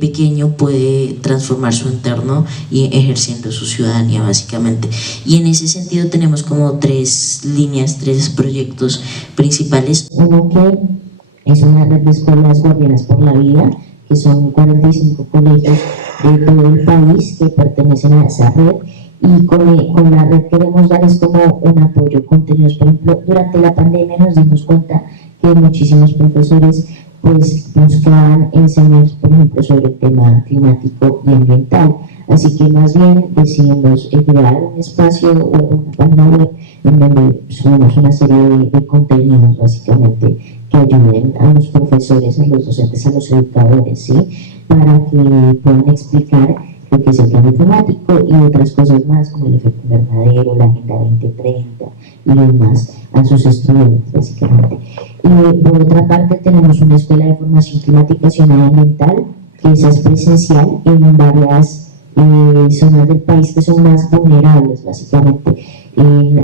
pequeño puede transformar su entorno y ejerciendo su ciudadanía básicamente. Y en ese sentido tenemos como tres líneas, tres proyectos principales. Uno que es una red de escuelas guardianas por la vida, que son 45 colegios de todo el país que pertenecen a esa red, y con la red queremos dar es como un apoyo, contenidos. Por ejemplo, durante la pandemia nos dimos cuenta que muchísimos profesores pues buscaban enseñar, por ejemplo, sobre el tema climático y ambiental, así que más bien decidimos crear un espacio o una página web en donde subimos una serie de contenidos básicamente que ayuden a los profesores, a los docentes, a los educadores, ¿sí? Para que puedan explicar lo que es el cambio climático y otras cosas más como el efecto invernadero, la Agenda 2030 y demás a sus estudiantes básicamente. Y por otra parte tenemos una escuela de formación climática y ambiental, que esa es presencial en varias zonas del país que son más vulnerables básicamente.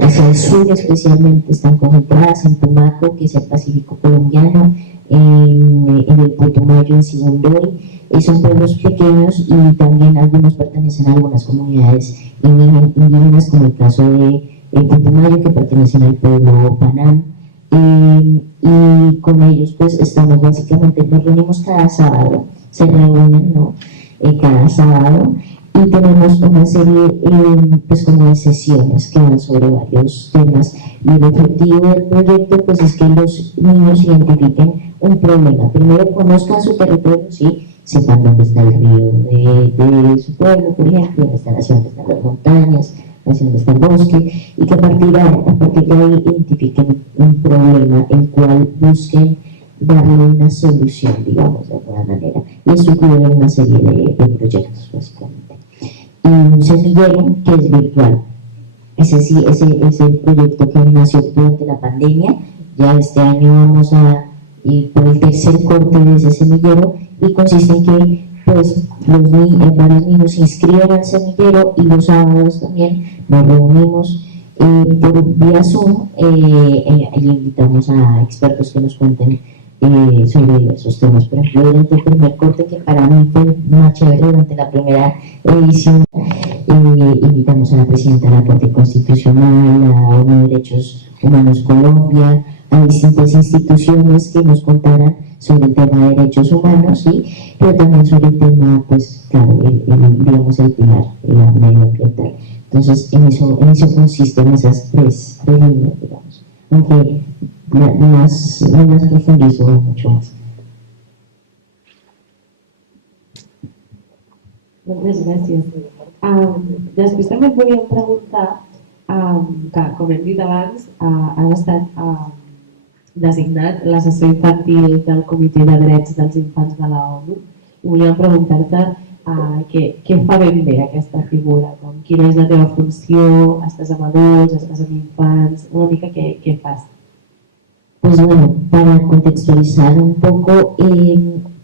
Hacia el sur especialmente están concentradas en Tumaco, que es el Pacífico colombiano, en el Putumayo, en Sibundoy. Son pueblos pequeños y también algunos pertenecen a algunas comunidades indígenas, como el caso de Putumayo, que pertenecen al pueblo Panam, y con ellos pues estamos básicamente, nos reunimos cada sábado, se reúnen, ¿no? Cada sábado, y tenemos una serie pues como de sesiones que van sobre varios temas, y el objetivo del proyecto pues es que los niños identifiquen un problema, primero conozcan su territorio, sí, sepan dónde está el río de su pueblo, por ejemplo, dónde están las montañas, hacia dónde está el bosque, y que a partir de ahí identifiquen un problema, el cual busquen darle una solución, digamos, de alguna manera. Y eso incluye una serie de proyectos, básicamente. Y un semillero que es virtual. Ese proyecto que nació durante la pandemia, ya este año vamos a ir por el tercer corte de ese semillero, y consiste en que pues varios niños se inscriben al semillero, y los sábados también nos reunimos por vía Zoom y invitamos a expertos que nos cuenten sobre esos temas. Por ejemplo, durante el primer corte, que para mí fue más chévere, durante la primera edición, invitamos a la presidenta de la Corte Constitucional, a ONU Derechos Humanos Colombia, a distintas instituciones que nos contaran sobre el tema de derechos humanos, ¿sí? Pero también sobre el tema, pues claro, digamos, el pilar medioambiental. Entonces, en eso consisten esas tres líneas, digamos, aunque no las profundizo mucho más. Moltes gràcies. Després també et volíem preguntar que, com hem dit abans, ha estat designat l'assessor infantil del Comitè de Drets dels Infants de la ONU, i volíem preguntar-te què fa ben bé aquesta figura, quina és la teva funció, estàs amb adults, estàs amb infants, una mica què fas? Pues bueno, para contextualizar un poco,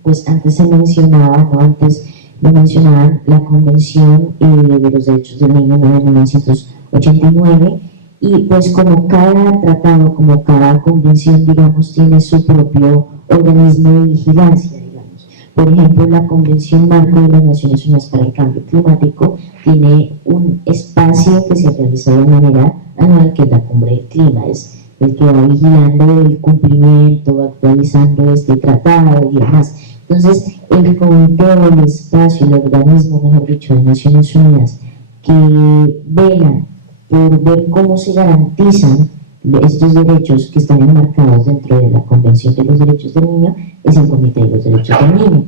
pues antes se mencionaba, ¿no? Antes me mencionaban la Convención de los Derechos del Niño de 1989, Y pues como cada tratado, como cada convención, digamos, tiene su propio organismo de vigilancia, digamos. Por ejemplo, la Convención Marco de las Naciones Unidas para el Cambio Climático tiene un espacio que se realiza de manera anual, que es la Cumbre del Clima, es el que va vigilando el cumplimiento, actualizando este tratado y demás. Entonces, el comité del espacio, el organismo, mejor dicho, de Naciones Unidas, que vela por ver cómo se garantizan estos derechos que están enmarcados dentro de la Convención de los Derechos del Niño, es el Comité de los Derechos del Niño.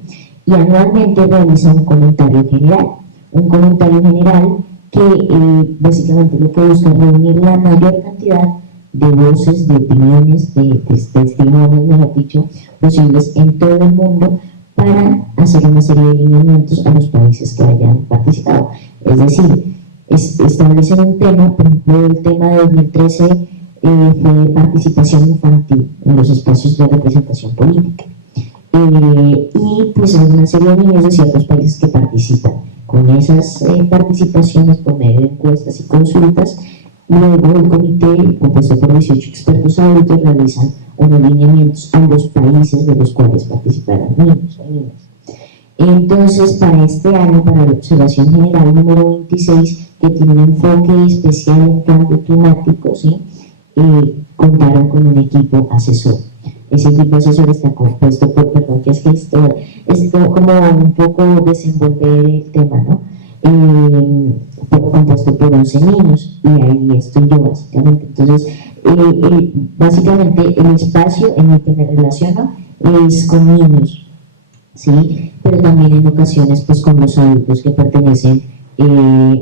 Y anualmente realiza un comentario general que básicamente lo que busca es reunir la mayor cantidad de voces, de opiniones, de testimonios, mejor dicho, posibles en todo el mundo, para hacer una serie de lineamientos a los países que hayan participado. Es decir, establecen un tema. Por ejemplo, el tema de 2013 fue participación infantil en los espacios de representación política. Y pues hay una serie de niños de ciertos países que participan. Con esas participaciones por medio de encuestas y consultas, luego el comité, compuesto por 18 expertos adultos, realizan unos lineamientos a los países de los cuales participarán niños o niñas. Entonces, para este año, para la observación general número 26, que tiene un enfoque especial en cambio climático, ¿sí? Contaron con un equipo asesor. Ese equipo asesor está compuesto por, perdón, que es que esto como un poco desenvolver el tema, ¿no? Compuesto por 11 niños, y ahí estoy yo básicamente. Entonces, básicamente el espacio en el que me relaciono es con niños, ¿sí? Pero también en ocasiones pues con los adultos que pertenecen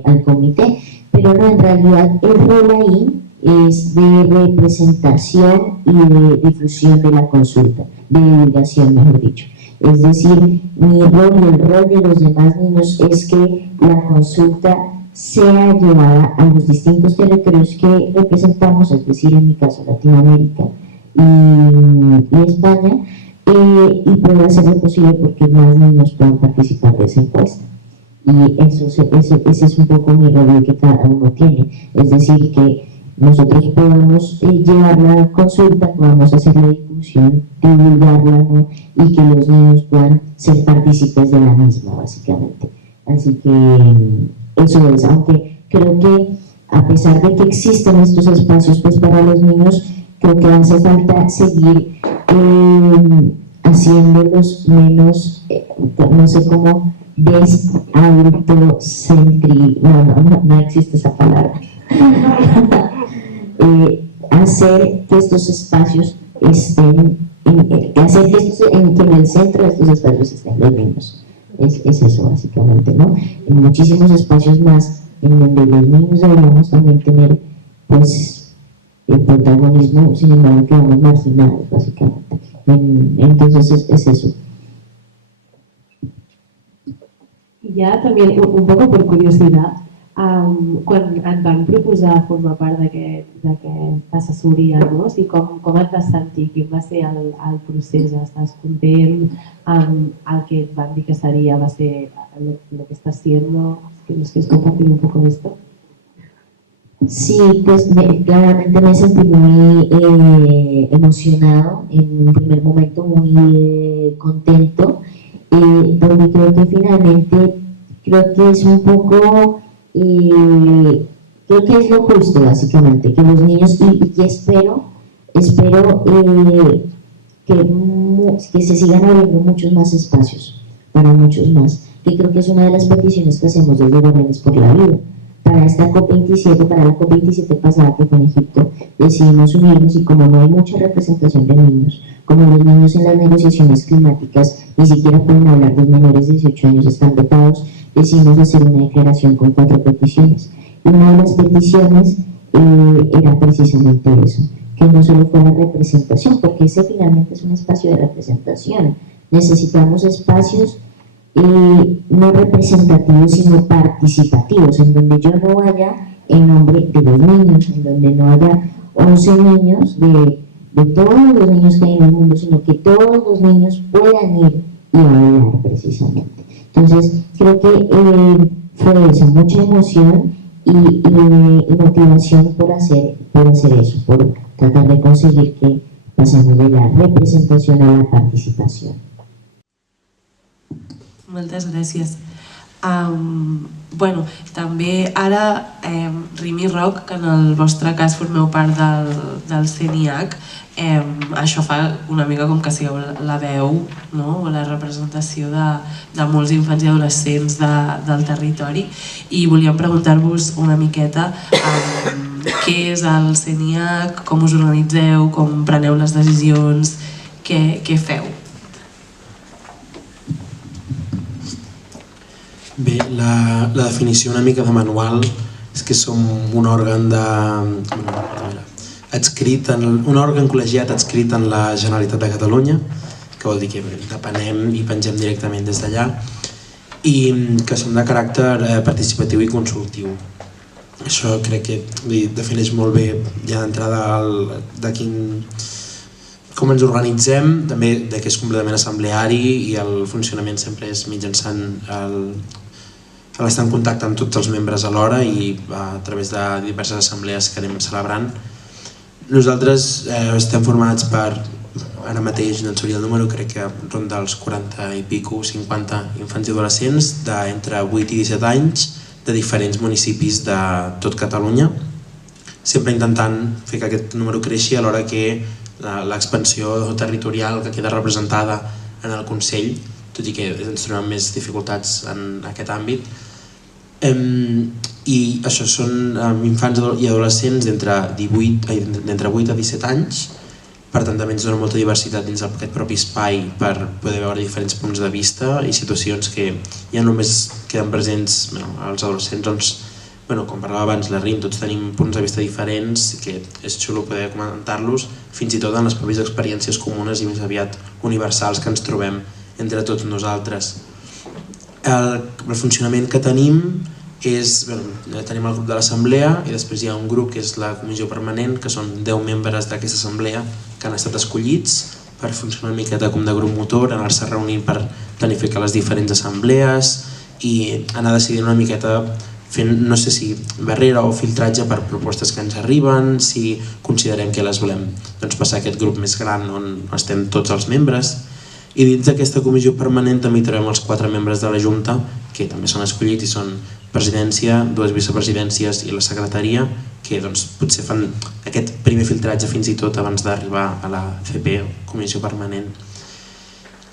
al comité. Pero no, en realidad el rol ahí es de representación y de difusión de la consulta, de divulgación, mejor dicho. Es decir, mi rol y el rol de los demás niños es que la consulta sea llevada a los distintos territorios que representamos, es decir, en mi caso Latinoamérica y España, y pueda hacer lo posible porque más niños puedan participar de esa encuesta. Y ese es un poco mi rol que cada uno tiene, es decir, que nosotros podamos llevar la consulta, podamos hacer la difusión, divulgarla, ¿no? Y que los niños puedan ser partícipes de la misma, básicamente. Así que eso es, aunque creo que a pesar de que existen estos espacios pues para los niños, creo que hace falta seguir haciéndolos menos, no sé cómo, no existe esa palabra. Hacer que estos espacios estén, hacer que en el centro de estos espacios estén los niños. Es eso básicamente, ¿no? En muchísimos espacios más en donde los niños deberíamos también tener pues el protagonismo, sin embargo quedamos marginados básicamente. Entonces es eso. I ja també, un poc per curiositat, quan et van proposar formar part d'aquesta assessoria, no? O sigui, com et vas sentir? Quin va ser el procés? Estàs content amb el que et van dir que seria, va ser lo que estás haciendo? ¿Nos quieres compartir un poco de esto? Sí, pues claramente me sentí muy emocionado, en un primer momento muy contento, donde creo que finalmente, creo que es un poco, creo que es lo justo básicamente, que los niños, y que espero que se sigan abriendo muchos más espacios, para muchos más, que creo que es una de las peticiones que hacemos desde Guardianes por la Vida. Para esta COP27, para la COP27 pasada que fue en Egipto, decidimos unirnos, y como no hay mucha representación de niños, como los niños en las negociaciones climáticas ni siquiera pueden hablar, los menores de 18 años están vetados, decidimos hacer una declaración con 4 peticiones. Y una de las peticiones era precisamente eso, que no solo fuera representación, porque ese finalmente es un espacio de representación. Necesitamos espacios no representativos sino participativos, en donde yo no vaya en nombre de los niños, en donde no haya 11 niños de todos los niños que hay en el mundo, sino que todos los niños puedan ir y hablar precisamente. Entonces creo que fue eso, mucha emoción, motivación por hacer eso, por tratar de conseguir que pasemos de la representación a la participación. Moltes gràcies. També ara Rimi Rock, que en el vostre cas formeu part del CENIAC, això fa una mica com que sigueu la veu o la representació de molts infants i adolescents del territori, i volíem preguntar-vos una miqueta què és el CENIAC, com us organitzeu, com preneu les decisions, què feu? Bé, la definició una mica de manual és que som un òrgan un òrgan col·legiat adscrit en la Generalitat de Catalunya, que vol dir que depenem i pengem directament des d'allà, i que som de caràcter participatiu i consultiu. Això crec que defineix molt bé ja d'entrada com ens organitzem, també que és completament assembleari i el funcionament sempre és mitjançant l'estar en contacte amb tots els membres alhora i a través de diverses assemblees que anem celebrant. Nosaltres estem formats per, ara mateix no et sabria el número, crec que ronda els 40 i pico, 50 infants i adolescents d'entre 8 i 17 anys de diferents municipis de tot Catalunya, sempre intentant fer que aquest número creixi alhora que l'expansió territorial que queda representada en el Consell, tot i que ens trobem més dificultats en aquest àmbit. I això són infants i adolescents d'entre 8 a 17 anys, per tant també ens dona molta diversitat dins d'aquest propi espai per poder veure diferents punts de vista i situacions que ja només queden presents als adolescents. Com parlava abans la Rim, tots tenim punts de vista diferents, que és xulo poder comentar-los, fins i tot en les pròpies experiències comunes i més aviat universals que ens trobem entre tots nosaltres. El funcionament que tenim és, tenim el grup de l'assemblea i després hi ha un grup que és la comissió permanent, que són 10 membres d'aquesta assemblea que han estat escollits per funcionar una miqueta com de grup motor, anar-se reunint per planificar les diferents assemblees i anar decidint una miqueta fent, no sé si barrera o filtratge per propostes que ens arriben, si considerem que les volem passar a aquest grup més gran on estem tots els membres. I dins d'aquesta comissió permanent també hi trobem els 4 membres de la Junta, que també són escollits i són presidència, 2 vicepresidències i la secretaria, que potser fan aquest primer filtratge fins i tot abans d'arribar a la CP, comissió permanent.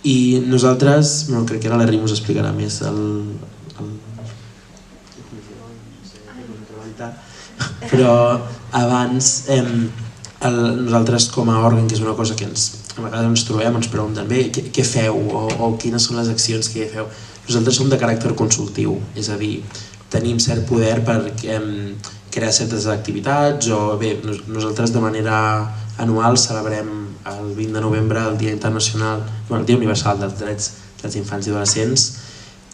I nosaltres, crec que ara la Rim us explicarà més però abans nosaltres com a òrgan, que és una cosa que a vegades ens trobem, ens pregunten bé, què feu o quines són les accions que feu. Nosaltres som de caràcter consultiu, és a dir, tenim cert poder per crear certes activitats o bé, nosaltres de manera anual celebrem el 20 de novembre el Dia Internacional, el Dia Universal dels Drets dels Infants i Adolescents,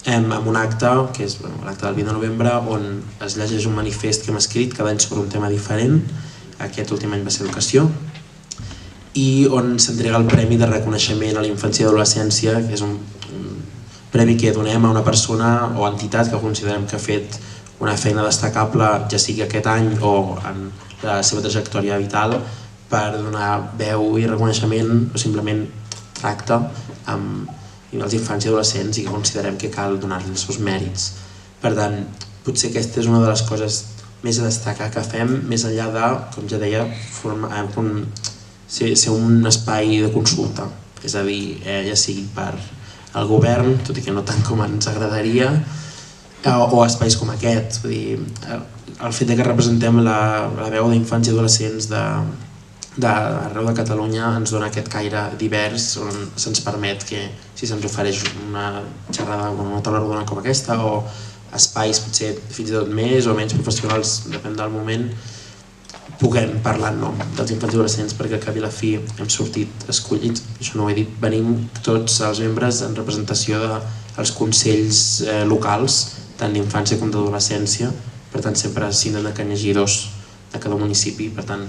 amb un acte, que és l'acte del 20 de novembre, on es llegeix un manifest que hem escrit cada any sobre un tema diferent. Aquest últim any va ser educació, i on s'entrega el Premi de Reconeixement a la Infància i Adolescència, que és un premi que donem a una persona o entitat que considerem que ha fet una feina destacable, ja sigui aquest any o en la seva trajectòria vital, per donar veu i reconeixement o simplement tracte amb els infants i adolescents i que considerem que cal donar-li els seus mèrits. Per tant, potser aquesta és una de les coses més a destacar que fem, més enllà de, com ja deia, ser un espai de consulta, és a dir, ja sigui per al govern, tot i que no tant com ens agradaria, o espais com aquest. El fet que representem la veu d'infants i adolescents d'arreu de Catalunya ens dona aquest caire divers on se'ns permet que, si se'ns ofereix una xerrada o una taula rodona com aquesta, o espais potser fins i tot més o menys professionals, depèn del moment, puguem parlar en nom dels infants i adolescents, perquè al cap i a la fi hem sortit escollits, això no ho he dit, venim tots els membres en representació dels consells locals, tant d'infància com d'adolescència, per tant sempre s'intenta que n'hi hagi 2 de cada municipi, per tant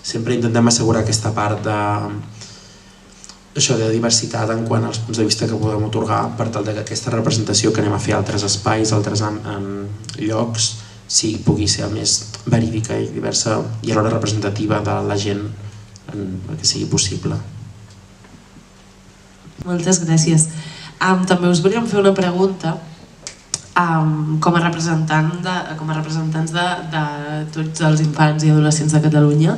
sempre intentem assegurar aquesta part de diversitat en quant als punts de vista que podem atorgar per tal que aquesta representació que anem a fer a altres espais, a altres llocs, pugui ser el més verídica i diversa i alhora representativa de la gent que sigui possible. Moltes gràcies. També us volíem fer una pregunta com a representants de tots els infants i adolescents de Catalunya.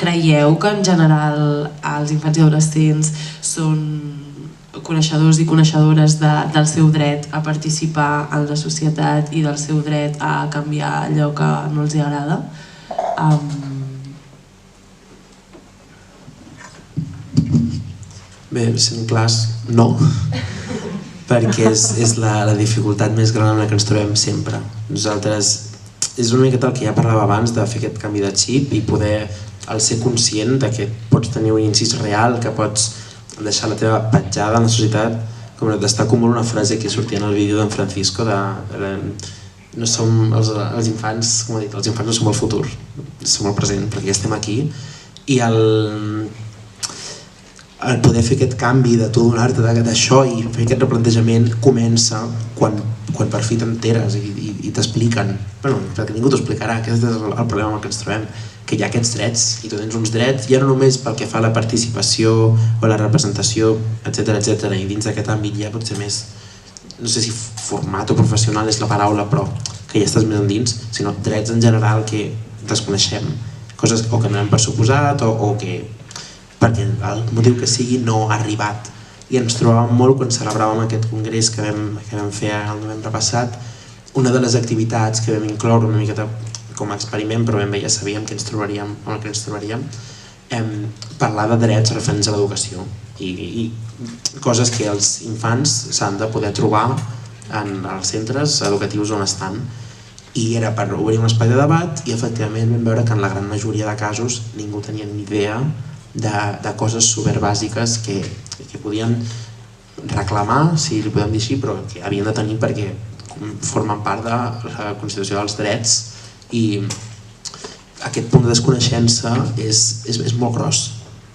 Creieu que en general els infants i adolescents són coneixedors i coneixedores del seu dret a participar en la societat i del seu dret a canviar allò que no els agrada? Bé, sent clars, no, perquè és la dificultat més gran amb la que ens trobem sempre. Nosaltres, és una miqueta el que ja parlava abans de fer aquest canvi de xip i poder ser conscient de que pots tenir un incís real, que pots deixar la teva petjada en la societat. Com destaco molt una frase que sortia en el vídeo d'en Francisco no som els infants, com ha dit, els infants no som el futur, som el present, perquè ja estem aquí, i el poder fer aquest canvi de tu donar-te d'això i fer aquest replantejament comença quan per fi t'enteres i t'expliquen, perquè ningú t'ho explicarà, aquest és el problema amb el que ens trobem, que hi ha aquests drets i tu tens uns drets ja no només pel que fa a la participació o la representació, etc, i dins d'aquest àmbit ja potser més, no sé si format o professional és la paraula, però que ja estàs més endins, sinó drets en general que desconeixem, coses o que no hem per suposat o que perquè el motiu que sigui no ha arribat. I ens trobàvem molt quan celebràvem aquest congrés que vam fer el novembre passat. Una de les activitats que vam incloure una miqueta com a experiment, però ben bé ja sabíem que ens trobaríem, parlar de drets referents a l'educació i coses que els infants s'han de poder trobar en els centres educatius on estan. I era per obrir un espai de debat i efectivament vam veure que en la gran majoria de casos ningú tenia ni idea de coses superbàsiques que podien reclamar, si li podem dir així, però que havien de tenir perquè formen part de la Constitució dels Drets i aquest punt de desconeixença és molt gros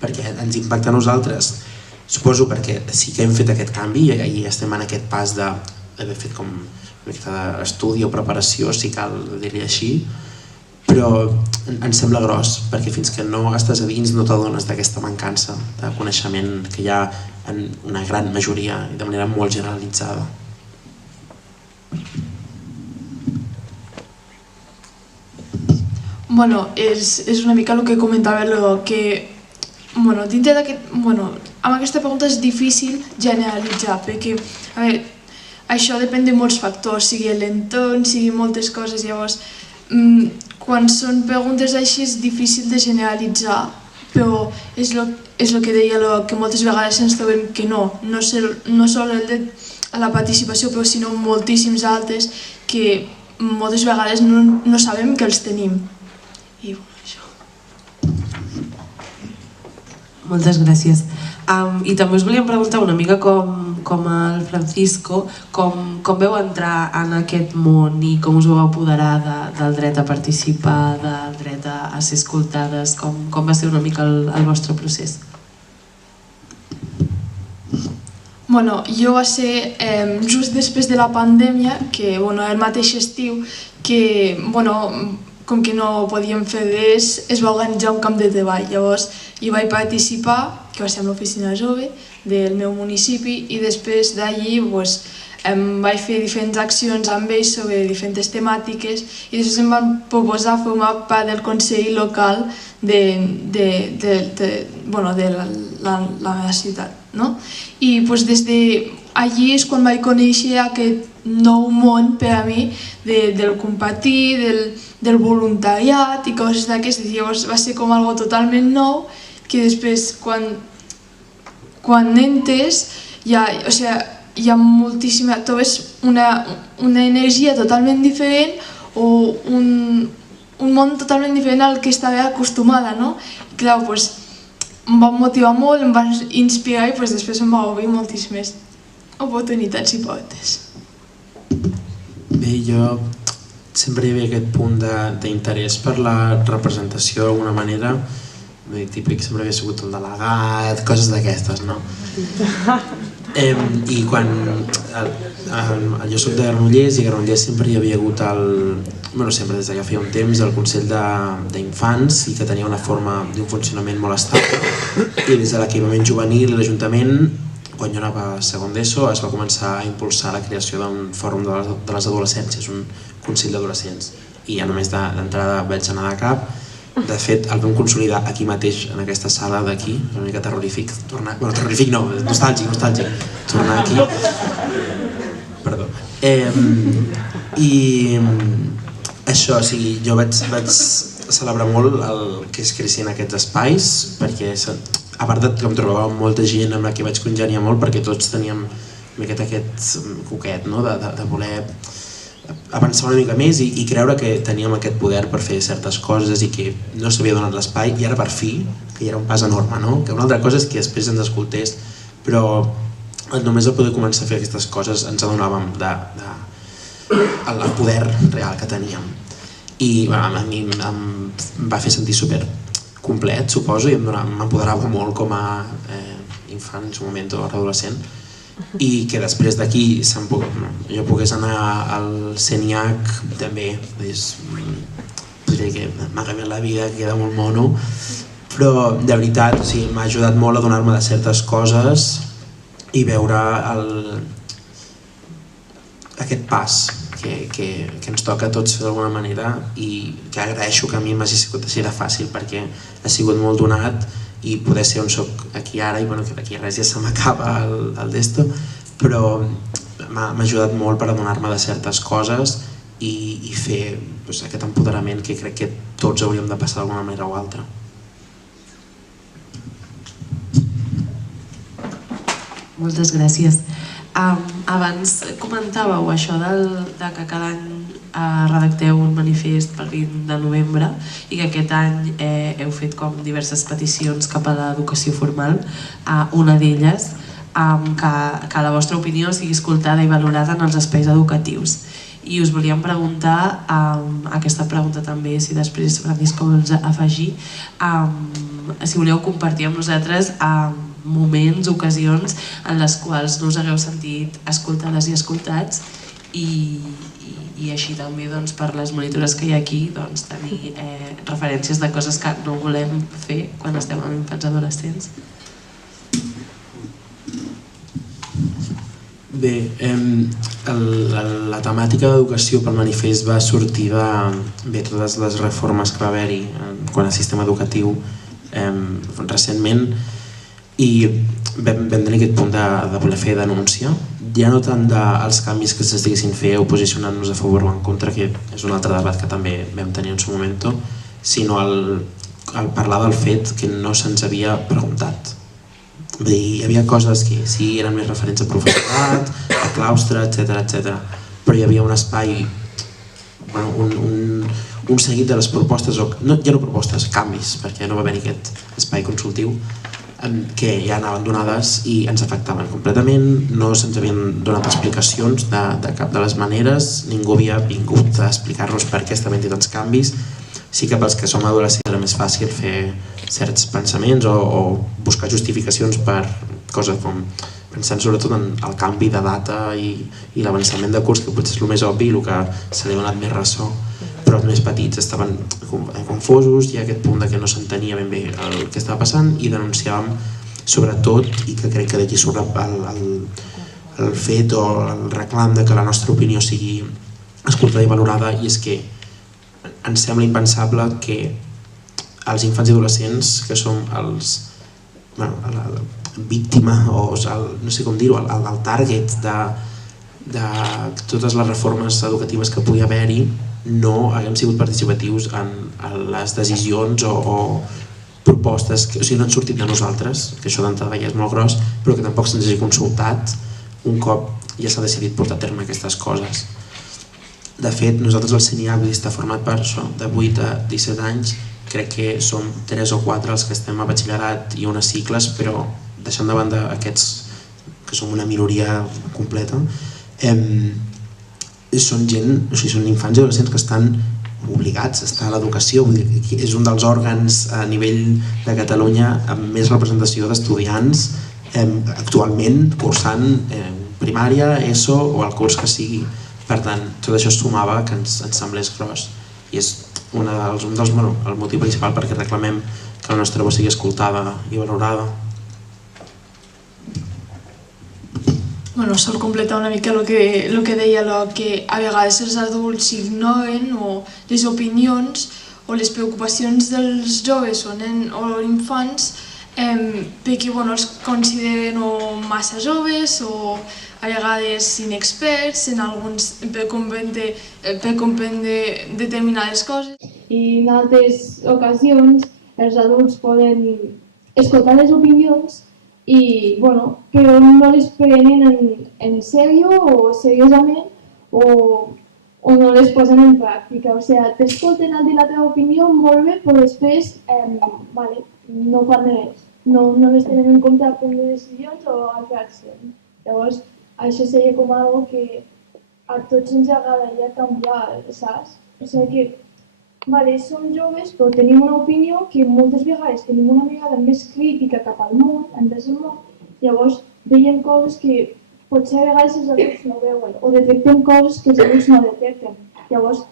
perquè ens impacta a nosaltres. Suposo perquè sí que hem fet aquest canvi i estem en aquest pas d'haver fet com una mica d'estudi o preparació, si cal dir-li així, però ens sembla gros perquè fins que no estàs a dins no t'adones d'aquesta mancança de coneixement que hi ha en una gran majoria i de manera molt generalitzada. Bueno, és una mica el que comentava, que dintre d'aquest... Amb aquesta pregunta és difícil generalitzar, perquè això depèn de molts factors, sigui l'entorn, sigui moltes coses, llavors quan són preguntes així és difícil de generalitzar, però és el que deia, que moltes vegades ens trobem que no sol el dret a la participació, però sinó moltíssims altres que moltes vegades no sabem que els tenim. I això. Moltes gràcies. I també us volíem preguntar una mica com el Francisco, com veu entrar en aquest món i com us vau apoderar del dret a participar, del dret a ser escoltades, com va ser una mica el vostre procés? Jo va ser just després de la pandèmia, que el mateix estiu, que com que no podíem fer res, es va organitzar un camp de treball. Llavors hi vaig participar, que va ser amb l'oficina jove del meu municipi, i després d'allí vaig fer diferents accions amb ells sobre diferents temàtiques i després em van proposar formar part del consell local de la meva ciutat. I des d'allí és quan vaig conèixer aquest nou món per a mi del compartir, del voluntariat i coses d'aquestes. Llavors va ser com algo totalment nou que després quan entres hi ha moltíssima... trobes una energia totalment diferent o un món totalment diferent al que estava acostumada, no? I clar, em va motivar molt, em va inspirar i després em va obrir moltíssimes oportunitats i portes. Bé, jo sempre hi havia aquest punt d'interès per la representació d'alguna manera. Típic, sempre havia sigut el delegat, coses d'aquestes, no? I quan jo soc de Granollers, i a Granollers sempre hi havia hagut sempre des de ja feia un temps, el Consell d'Infants, i que tenia una forma d'un funcionament molt estable, i des de l'equipament juvenil i l'Ajuntament, quan jo anava a segon d'ESO, es va començar a impulsar la creació d'un fòrum de les adolescències, un consell d'adolescents, i ja només d'entrada vaig anar de cap. De fet, el vam consolidar aquí mateix, en aquesta sala d'aquí, una mica terrorífic, terrorífic no, nostàlgic, tornar aquí. Perdó. I això, o sigui, jo vaig celebrar molt el que es creessin aquests espais, perquè a part que em trobava amb molta gent amb la que vaig congeniar molt, perquè tots teníem aquest coquet de voler avançar una mica més i creure que teníem aquest poder per fer certes coses i que no s'havia donat l'espai, i ara per fi, que ja era un pas enorme, no? Que una altra cosa és que després ens escoltés, però només al poder començar a fer aquestes coses ens adonàvem del poder real que teníem. I a mi em va fer sentir super complet, suposo, i m'empoderava molt com a infant en su moment o adolescent, i que després d'aquí jo pogués anar al CENIAC també, podria dir que m'ha canviat la vida, que queda molt mono, però de veritat m'ha ajudat molt a donar-me de certes coses i veure aquest pas que ens toca a tots d'alguna manera, i que agraeixo que a mi m'hagi sigut així de fàcil, perquè ha sigut molt donat, i poder ser on soc aquí ara, i que d'aquí res ja se m'acaba el d'esto, però m'ha ajudat molt per adonar-me de certes coses i fer aquest empoderament que crec que tots hauríem de passar d'alguna manera o altra. Moltes gràcies. Abans comentàveu això de que cada any redacteu un manifest pel 20 de novembre i que aquest any heu fet com diverses peticions cap a l'educació formal, una d'elles que la vostra opinió sigui escoltada i valorada en els espais educatius. I us volíem preguntar, aquesta pregunta també, si després Francisco vols afegir, si voleu compartir amb nosaltres moments, ocasions en les quals no us hagueu sentit escoltades i escoltats, i així també per les monitores que hi ha aquí tenir referències de coses que no volem fer quan estem amb infants i adolescents. Bé, la temàtica d'educació pel manifest va sortir de totes les reformes que va haver-hi quant al sistema educatiu recentment, i vam tenir aquest punt de voler fer denúncia, ja no tant dels canvis que s'estiguessin fer o posicionant-nos a favor o en contra, que és un altre debat que també vam tenir en su moment, sinó el parlar del fet que no se'ns havia preguntat. Hi havia coses que sí eren més referents a professorat, a claustre, etc, però hi havia un espai, un seguit de les propostes, ja no propostes, canvis, perquè no va haver-hi aquest espai consultiu, que ja anaven donades i ens afectaven completament, no se'ns havien donat explicacions de cap de les maneres, ningú havia vingut a explicar-nos per què estaven tants canvis. Sí que pels que som adolescents era més fàcil fer certs pensaments o buscar justificacions per coses com pensant sobretot en el canvi de data i l'avançament de curs, que potser és el més obvi, el que se li ha donat més ressò, però els més petits estaven confosos, hi ha aquest punt que no s'entenia ben bé el que estava passant, i denunciàvem sobretot, i que crec que d'aquí surt el fet o el reclam de que la nostra opinió sigui escoltada i valorada, i és que ens sembla impensable que els infants i adolescents, que som la víctima o no sé com dir-ho, el target de totes les reformes educatives que pugui haver-hi, no haguem sigut participatius en les decisions o propostes que no han sortit de nosaltres, que això d'entrada ja és molt gros, però que tampoc se'ns hagi consultat un cop ja s'ha decidit portar a terme aquestes coses. De fet, nosaltres al CENIAC està format per de 8 a 17 anys, crec que som 3 o 4 els que estem a batxillerat i unes cicles, però deixant de banda aquests que som una minoria completa, són infants i adolescents que estan obligats a estar a l'educació, és un dels òrgans a nivell de Catalunya amb més representació d'estudiants actualment cursant primària, ESO o el curs que sigui. Per tant, tot això sumava que ens semblés gros i és el motiu principal perquè reclamem que la nostra veu sigui escoltada i valorada. Bueno, sol completar una mica el que deia, que a vegades els adults ignoren les opinions o les preocupacions dels joves o infants perquè els consideren massa joves o a vegades inexperts per comprendre determinades coses. I en altres ocasions els adults poden escoltar les opinions però no les prenen en sèrio o seriosament o no les posen en pràctica. O sigui, t'escolten a dir la teva opinió molt bé, però després no fan res. No les tenen en compte a prendre decisions o a fer accions. Llavors, això seria com algo que a tots ens agradaria canviar, saps? O sigui que som joves, però tenim una opinió que moltes vegades tenim una mirada més crítica cap al món, envers el món, llavors veiem coses que potser a vegades els adults no veuen o detecten coses que els adults no detecten. Llavors,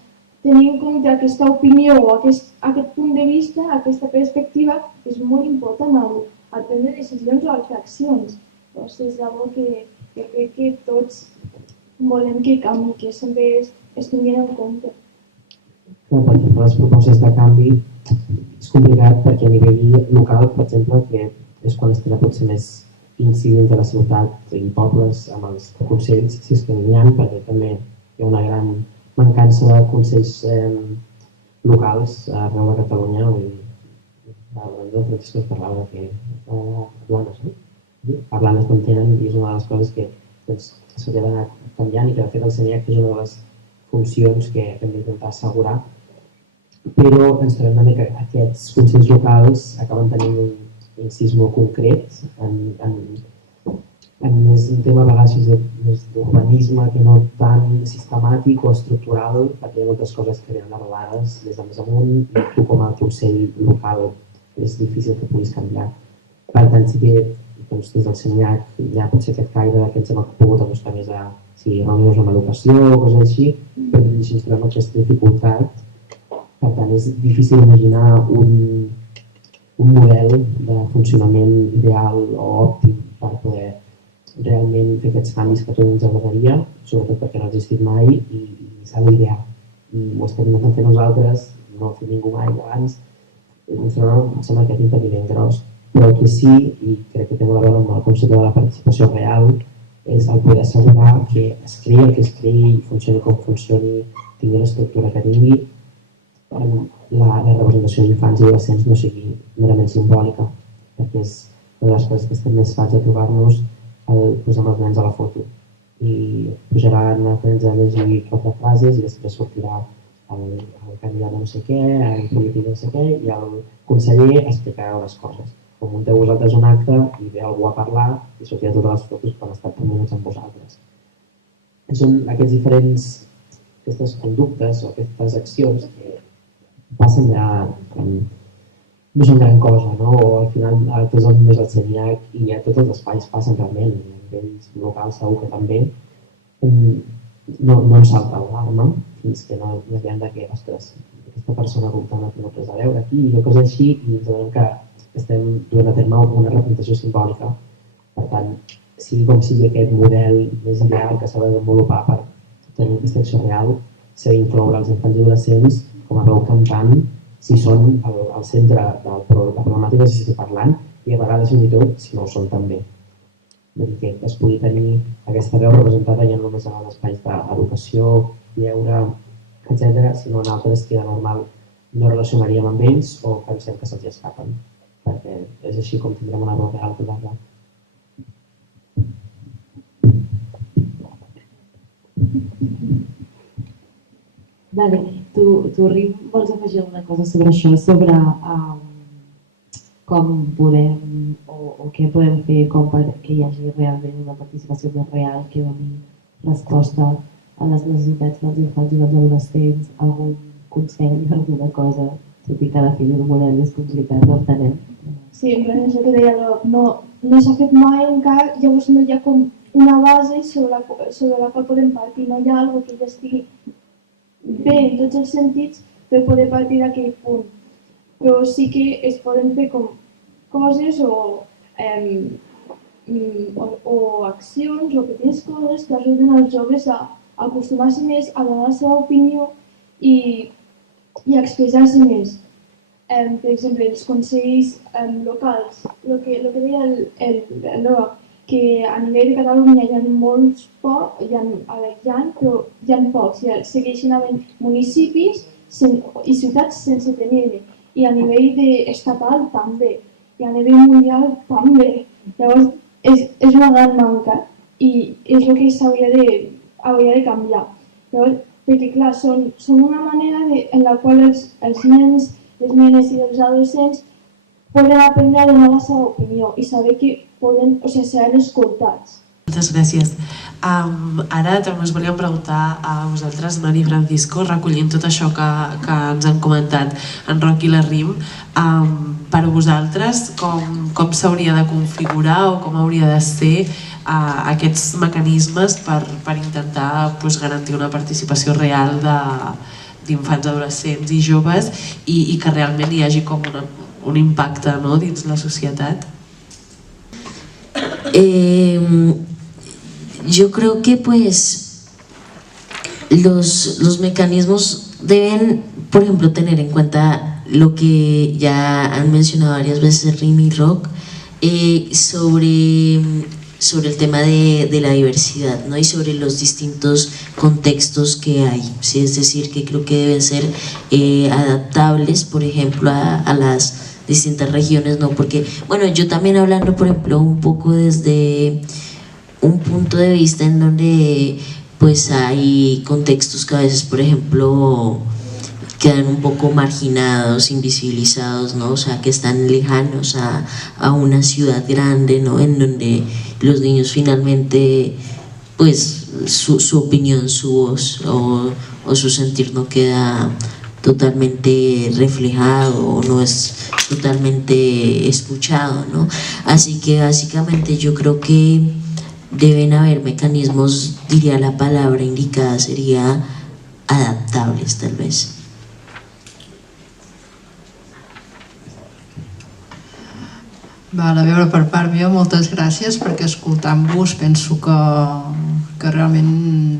tenir en compte aquesta opinió o aquest punt de vista, aquesta perspectiva, és molt important al prendre decisions o a fer accions. Llavors, és una que crec que tots volem que canvi, que sempre es tinguin en compte. Perquè les propostes de canvi és complicat perquè a nivell local, per exemple, que és quan es té potser més incidents de la ciutat i pobles amb els consells, si és que n'hi ha, perquè també hi ha una gran mancança de consells locals arreu de Catalunya. De Francisco es parlava que a Blanes no en tenen i és una de les coses que s'hauria d'anar canviant i que de fet el CENIAC és una de les funcions que hem d'intentar assegurar, però ens trobem també que aquests consells locals acaben tenint un incís molt concret en més un tema a vegades d'urbanisme que no tan sistemàtic o estructural, perquè hi ha moltes coses que venen arrelades des de més amunt i tu com a consell local és difícil que puguis canviar. Per tant, sí que des del CENIAC hi ha potser aquest caire que ens hem pogut acostar més a reunions amb educació o coses així, però així ens trobem aquesta dificultat. Per tant, és difícil imaginar un model de funcionament ideal o òptim per poder realment fer aquests canvis que a tots ens agradaria, sobretot perquè no ha existit mai i s'ha d'idear. I ho estem intentant fer nosaltres, no ho ha fet ningú mai abans, em sembla aquest impediment gros. Però el que sí, i crec que té molt a veure amb el concepte de la participació real, és el poder assegurar que es creï el que es creï i funcioni com funcioni, tingui l'estructura que tingui, la representació d'infants i adolescents no sigui merament simbòlica, perquè és una de les coses que estem més fats de trobar-nos posant els nens a la foto. I pujaran els nens a llegir 4 frases i després sortirà el candidat de no sé què, el polític de no sé què, i el conseller explicarà les coses. Com munteu vosaltres un acte i ve algú a parlar i sortirà totes les fotos quan ha estat 3 minuts amb vosaltres. Són aquestes conductes o aquestes accions que passen no són gran cosa, no? O al final tots els membres del CENIAC i a tots els espais passen realment, a nivells locals segur que també no ens salta l'alarma fins que no veiem que aquesta persona comptant no té res a veure aquí i coses així i ens adonem que estem duent a terme una representació simbòlica. Per tant, sigui com sigui aquest model més ideal que s'ha de desenvolupar per tenir aquesta acció real, s'ha d'incloure els infants i adolescents com a veu cantant si són al centre de la problemàtica que s'estigui parlant i a vegades fins i tot si no ho són també. Vull dir que es pugui tenir aquesta veu representada ja no només en els espais d'educació, lleure, etc., sinó en altres que de normal no relacionaríem amb ells o pensem que se'ls escapen, perquè és així com tindrem una veu real total. Vale, tu Rim, vols afegir alguna cosa sobre això, sobre com podem o què podem fer com perquè hi hagi realment una participació més real que doni resposta a les necessitats dels infants i dels adolescents, algun consell, alguna cosa, tot i que definir un model és complicat, no entenem. Sí, en plan això que deia, no no s'ha fet mai encara, llavors no hi ha com una base sobre la qual podem partir, no hi ha alguna que ja estigui bé en tots els sentits per poder partir d'aquell punt. Però sí que es poden fer com coses o accions o petites coses que ajuden als joves a acostumar-se més a donar la seva opinió i a expressar-se més. Per exemple, els consells locals, el que deia el Roc, que a nivell de Catalunya hi ha molts pocs, però hi ha pocs, segueixen havent municipis i ciutats sense tenir-ne, i a nivell estatal també, i a nivell mundial també. Llavors, és una gran manca i és el que s'hauria de canviar. Llavors, perquè clar, són una manera en la qual els nens, les nenes i els adolescents poden aprendre a donar la seva opinió i saber que seran escoltats. Moltes gràcies. Ara també us volíem preguntar a vosaltres, Mari i Francisco, recollint tot això que ens han comentat en Roc i la Rim, per vosaltres com s'hauria de configurar o com hauria de ser aquests mecanismes per intentar garantir una participació real d'infants, adolescents i joves i que realment hi hagi com un impacte dins la societat? Yo creo que los mecanismos deben, por ejemplo, tener en cuenta lo que ya han mencionado varias veces Rim y Roc sobre el tema de la diversidad, ¿no? Y sobre los distintos contextos que hay, ¿sí? Es decir, que creo que deben ser adaptables, por ejemplo, a las distintas regiones, ¿no? Porque, bueno, yo también hablando, por ejemplo, un poco desde un punto de vista en donde hay contextos que a veces, por ejemplo, quedan un poco marginados, invisibilizados, ¿no? O sea, que están lejanos a una ciudad grande, ¿no? En donde los niños finalmente, su opinión, su voz o su sentir no queda totalmente reflejado o no es totalmente escuchado, ¿no? Así que básicamente yo creo que deben haber mecanismos, diría la palabra indicada sería adaptables tal vez. A veure, per part meva, moltes gràcies, perquè escoltant-vos penso que realment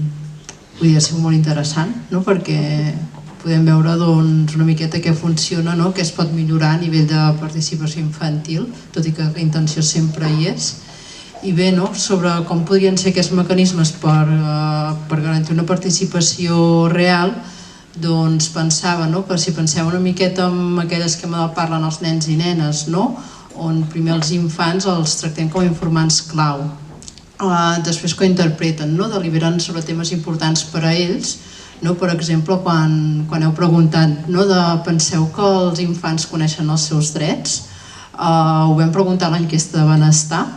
podria ser molt interessant, no? Perquè podem veure una miqueta què funciona, no? Què es pot millorar a nivell de participació infantil, tot i que la intenció sempre hi és. I bé, sobre com podrien ser aquests mecanismes per garantir una participació real, doncs pensava que si penseu una miqueta en aquell esquema del parlen els nens i nenes, on primer els infants els tractem com a informants clau, després que ho interpreten, deliberen sobre temes importants per a ells. Per exemple, quan heu preguntat, penseu que els infants coneixen els seus drets? Ho vam preguntar a l'enquesta de benestar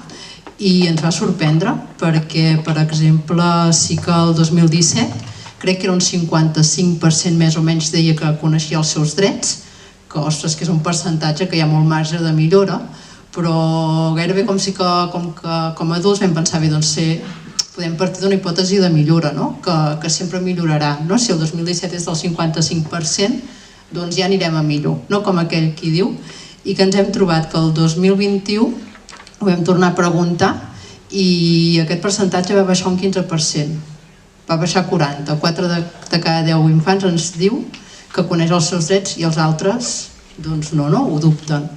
i ens va sorprendre perquè, per exemple, sí que el 2017 crec que era un 55% més o menys deia que coneixia els seus drets, que ostres, que és un percentatge que hi ha molt marge de millora, però gairebé com a adults vam pensar, bé, doncs podem partir d'una hipòtesi de millora, que sempre millorarà. Si el 2017 és del 55%, doncs ja anirem a millor, com aquell qui diu, i que ens hem trobat que el 2021 ho vam tornar a preguntar i aquest percentatge va baixar un 15%, va baixar a 40, 4 de cada 10 infants ens diu que coneix els seus drets i els altres doncs no, ho dubten.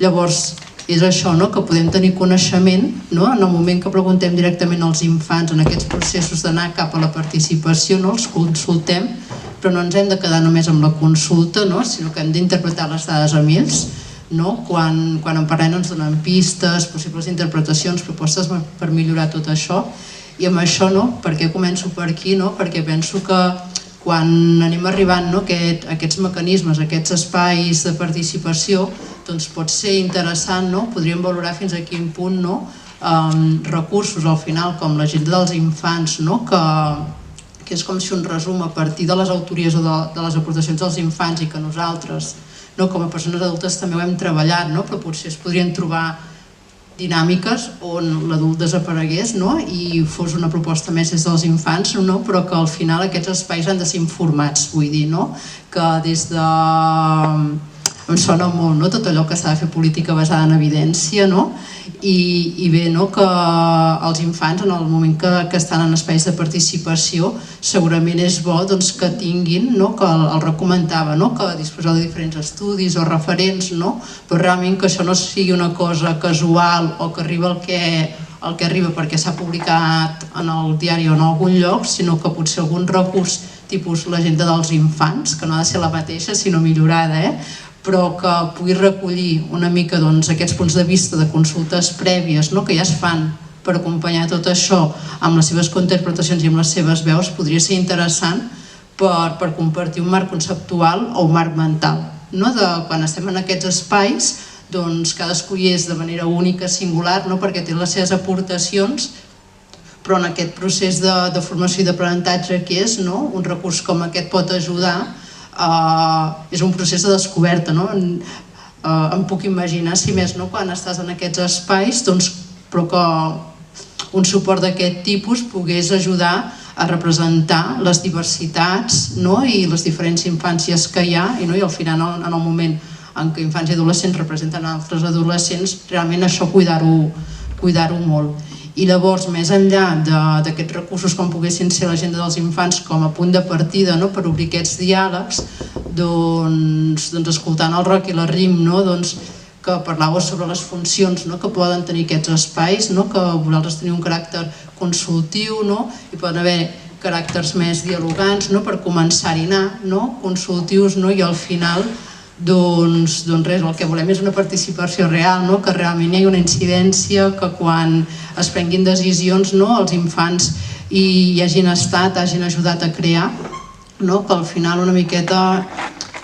Llavors és això, que podem tenir coneixement en el moment que preguntem directament als infants en aquests processos d'anar cap a la participació, els consultem, però no ens hem de quedar només amb la consulta, sinó que hem d'interpretar les dades amb ells. Quan en parlem ens donen pistes, possibles interpretacions, propostes per millorar tot això, i amb això per què començo per aquí? Perquè penso que quan anem arribant a aquests mecanismes, a aquests espais de participació, doncs pot ser interessant, podríem valorar fins a quin punt recursos al final, com l'agenda dels infants, que és com si un resum a partir de les autories o de les aportacions dels infants i que nosaltres, com a persones adultes també ho hem treballat, però potser es podrien trobar dinàmiques on l'adult desaparegués i fos una proposta més des dels infants, però que al final aquests espais han de ser informats, vull dir, que des de... Em sona molt tot allò que s'ha de fer política basada en evidència, i bé, que els infants en el moment que estan en espais de participació segurament és bo que tinguin, que el recomentava, que disposeu de diferents estudis o referents, però realment que això no sigui una cosa casual o que arriba el que arriba perquè s'ha publicat en el diari o en algun lloc, sinó que potser algun recurs tipus l'agenda dels infants, que no ha de ser la mateixa sinó millorada, però que pugui recollir una mica aquests punts de vista de consultes prèvies que ja es fan per acompanyar tot això amb les seves cointerpretacions i amb les seves veus, podria ser interessant per compartir un marc conceptual o un marc mental. Quan estem en aquests espais, cadascú hi és de manera única, singular, perquè té les seves aportacions, però en aquest procés de formació i d'aprenentatge que és, un recurs com aquest pot ajudar. És un procés de descoberta, em puc imaginar, si més quan estàs en aquests espais, però que un suport d'aquest tipus pogués ajudar a representar les diversitats i les diferents infàncies que hi ha, i al final en el moment en què infants i adolescents representen altres adolescents, realment això cuidar-ho molt. I llavors, més enllà d'aquests recursos com poguessin ser l'agenda dels infants com a punt de partida per obrir aquests diàlegs, escoltant el Roc i la Rim, que parlàveu sobre les funcions que poden tenir aquests espais, que vosaltres teniu un caràcter consultiu i poden haver caràcters més dialogants per començar-hi a anar, consultius, i al final res, el que volem és una participació real, que realment hi hagi una incidència, que quan es prenguin decisions els infants hi hagin estat, hagin ajudat a crear, que al final una miqueta,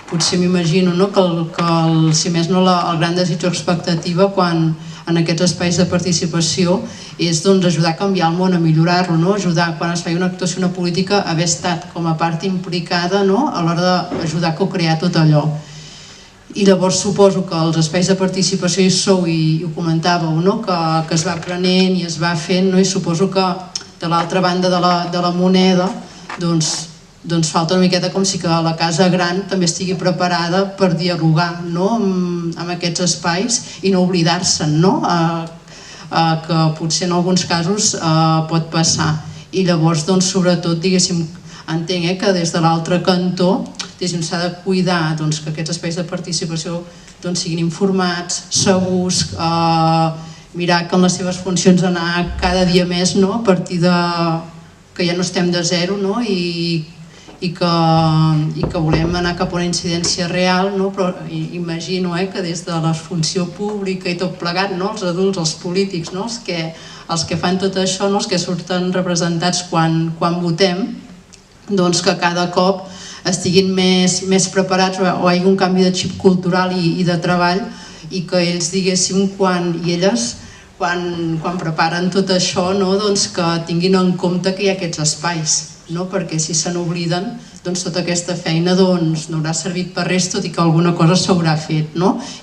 potser m'imagino que si més no el gran desig o expectativa quan en aquests espais de participació és ajudar a canviar el món, a millorar-lo, ajudar quan es fa una actuació, una política, a haver estat com a part implicada a l'hora d'ajudar a co-crear tot allò. I llavors suposo que els espais de participació hi sou, i ho comentàveu, que es va aprenent i es va fent, i suposo que de l'altra banda de la moneda falta una miqueta com si que la casa gran també estigui preparada per dialogar amb aquests espais i no oblidar-se'n, que potser en alguns casos pot passar. I llavors, sobretot, diguéssim, entenc que des de l'altre cantó s'ha de cuidar que aquests espais de participació siguin informats, segurs, mirar que en les seves funcions anar cada dia més a partir que ja no estem de zero i que volem anar cap a una incidència real, però imagino que des de la funció pública i tot plegat, els adults, els polítics, els que fan tot això, els que surten representats quan votem, que cada cop estiguin més preparats o hi hagi un canvi de xip cultural i de treball, i que ells diguéssim i elles quan preparen tot això que tinguin en compte que hi ha aquests espais, perquè si se n'obliden tota aquesta feina no haurà servit per res, tot i que alguna cosa s'haurà fet,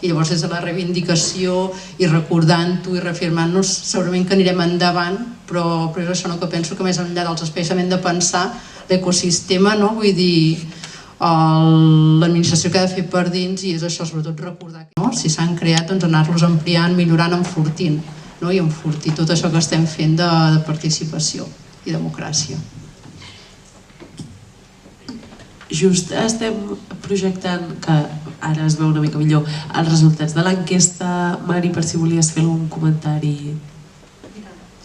i llavors des de la reivindicació i recordant-ho i reafirmant-nos segurament que anirem endavant, però és això que penso que més enllà dels espais hem de pensar l'ecosistema, vull dir, l'administració que ha de fer per dins, i és això, sobretot recordar que si s'han creat, anar-los ampliant, millorant, enfortint, i enfortir tot això que estem fent de participació i democràcia. Just estem projectant, que ara es veu una mica millor, els resultats de l'enquesta. Mari, per si volies fer algun comentari.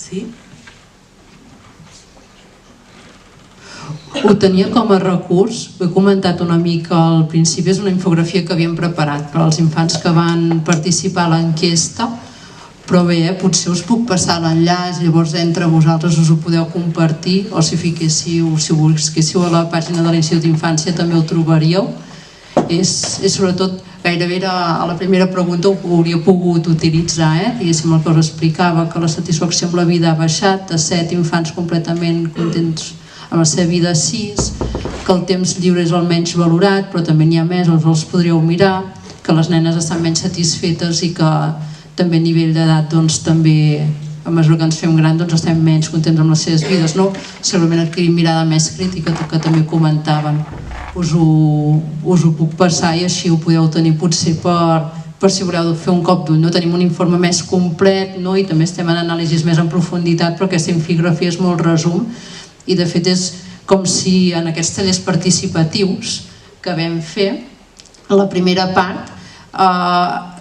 Sí? Ho tenia com a recurs, ho he comentat una mica al principi, és una infografia que havíem preparat per als infants que van participar a l'enquesta, però bé, potser us puc passar l'enllaç, llavors entre vosaltres us ho podeu compartir, o si busquéssiu a la pàgina de l'Institut d'Infància també ho trobaríeu. És sobretot, gairebé a la primera pregunta ho hauria pogut utilitzar, diguéssim el que us explicava, que la satisfacció amb la vida ha baixat, de 7 infants completament contents amb la seva vida, 6, que el temps lliure és el menys valorat, però també n'hi ha més, els podríeu mirar, que les nenes estan menys satisfetes i que també a nivell d'edat també a mesura que ens fem gran estem menys contents amb les seves vides, segurament adquirim mirada més crítica, que també comentaven. Us ho puc passar i així ho podeu tenir potser per si voleu fer un cop d'ull. Tenim un informe més complet i també estem en anàlisis més en profunditat, però aquesta infografia és molt resum i de fet és com si en aquests tallers participatius que vam fer, la primera part,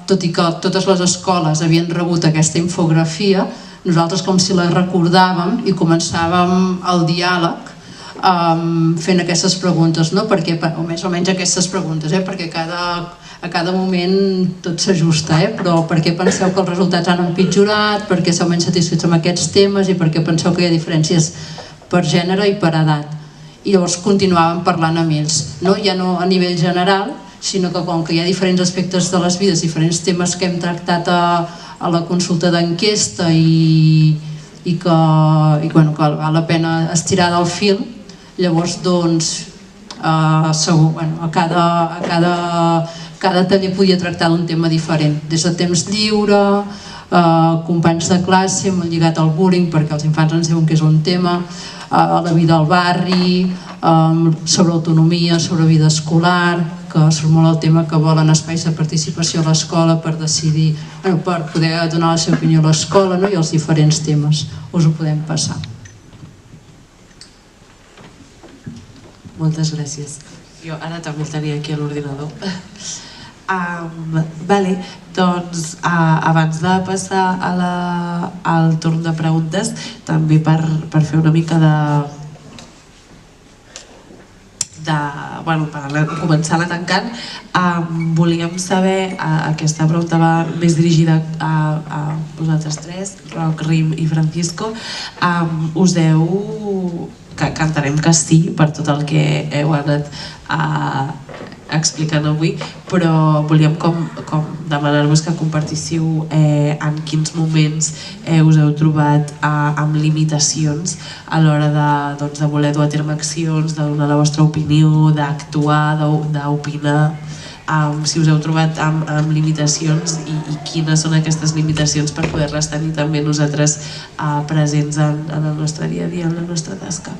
tot i que totes les escoles havien rebut aquesta infografia, nosaltres com si la recordàvem i començàvem el diàleg fent aquestes preguntes, o més o menys aquestes preguntes, perquè a cada moment tot s'ajusta, però per què penseu que els resultats han empitjorat, per què sou menys satisfets amb aquests temes i per què penseu que hi ha diferències per gènere i per edat. I llavors continuàvem parlant amb ells, ja no a nivell general, sinó que com que hi ha diferents aspectes de les vides, diferents temes que hem tractat a la consulta d'enquesta i que val la pena estirar del fil, llavors cada taller podia tractar d'un tema diferent, des de temps lliure, companys de classe, molt lligat al bullying perquè els infants ens diuen que és un tema, la vida al barri, sobre autonomia, sobre vida escolar, que surt molt el tema que volen espais de participació a l'escola per decidir, per poder donar la seva opinió a l'escola i els diferents temes. Us ho podem passar. Moltes gràcies. Jo ara també el tenia aquí a l'ordinador. Doncs abans de passar al torn de preguntes, també per fer una mica per començar-la tancant, volíem saber, aquesta pregunta va més dirigida a vosaltres tres, Roc, Rim i Francisco, us que entenem que sí per tot el que heu anat explicant avui, però volíem com demanar-vos que compartíssiu en quins moments us heu trobat amb limitacions a l'hora de voler dur a terme accions, de donar la vostra opinió, d'actuar, d'opinar, si us heu trobat amb limitacions i quines són aquestes limitacions per poder-les tenir també nosaltres presents en el nostre dia a dia, en la nostra tasca.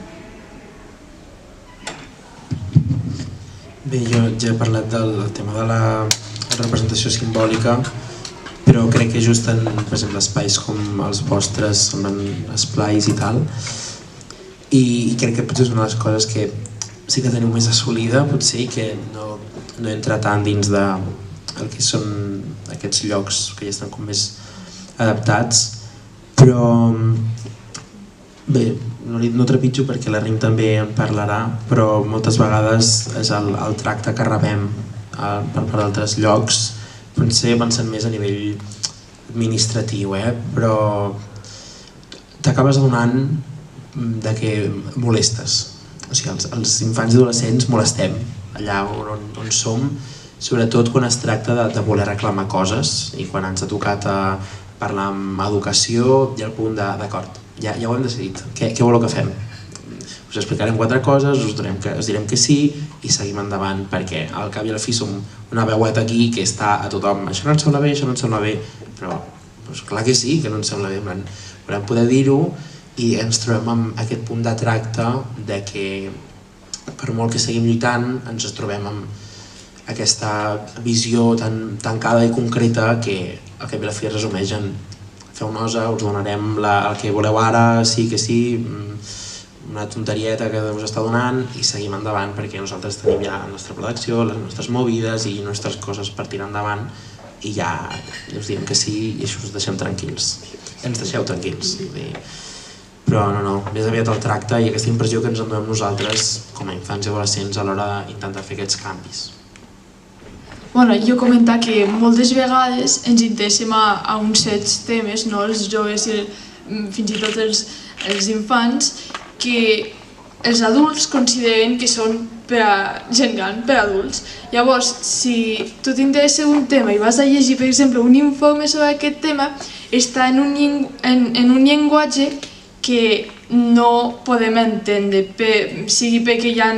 Bé, jo ja he parlat del tema de la representació simbòlica, però crec que just en, per exemple, espais com els vostres, en esplais i tal, i crec que potser és una de les coses que sí que teniu més assolida, potser, que no entra tant dins del que són aquests llocs que ja estan com més adaptats, però bé, no trepitjo perquè la Rim també en parlarà, però moltes vegades és el tracte que rebem per part d'altres llocs, potser pensant més a nivell administratiu, però t'acabes adonant de que molestes. O sigui, els infants i adolescents molestem allà on som, sobretot quan es tracta de voler reclamar coses i quan ens ha tocat parlar amb educació i al punt d'acord, ja ho hem decidit, què voleu que fem? Us explicarem 4 coses, us direm que sí i seguim endavant, perquè al cap i a la fi som una veueta aquí que està a tothom, això no ens sembla bé, això no ens sembla bé, però clar que sí, que no ens sembla bé, volem poder dir-ho i ens trobem amb aquest punt de tracte de que per molt que seguim lluitant ens trobem amb aquesta visió tan tancada i concreta que al cap i a la fi es resumeix en feu nosa, us donarem el que voleu ara, sí que sí, una tonterieta que us està donant i seguim endavant perquè nosaltres tenim ja la nostra pla d'acció, les nostres movides i les nostres coses per tirar endavant i ja us diem que sí i això us deixem tranquils, ens deixeu tranquils. Però no, més aviat el tracte i aquesta impressió que ens en donem nosaltres com a infants i adolescents a l'hora d'intentar fer aquests canvis. Jo comentar que moltes vegades ens interessem a uns certs temes, els joves i fins i tot els infants, que els adults consideren que són per a gent gran, per a adults. Llavors, si tu t'interessa un tema i vas a llegir, per exemple, un informe sobre aquest tema, està en un llenguatge que no podem entendre, sigui perquè hi ha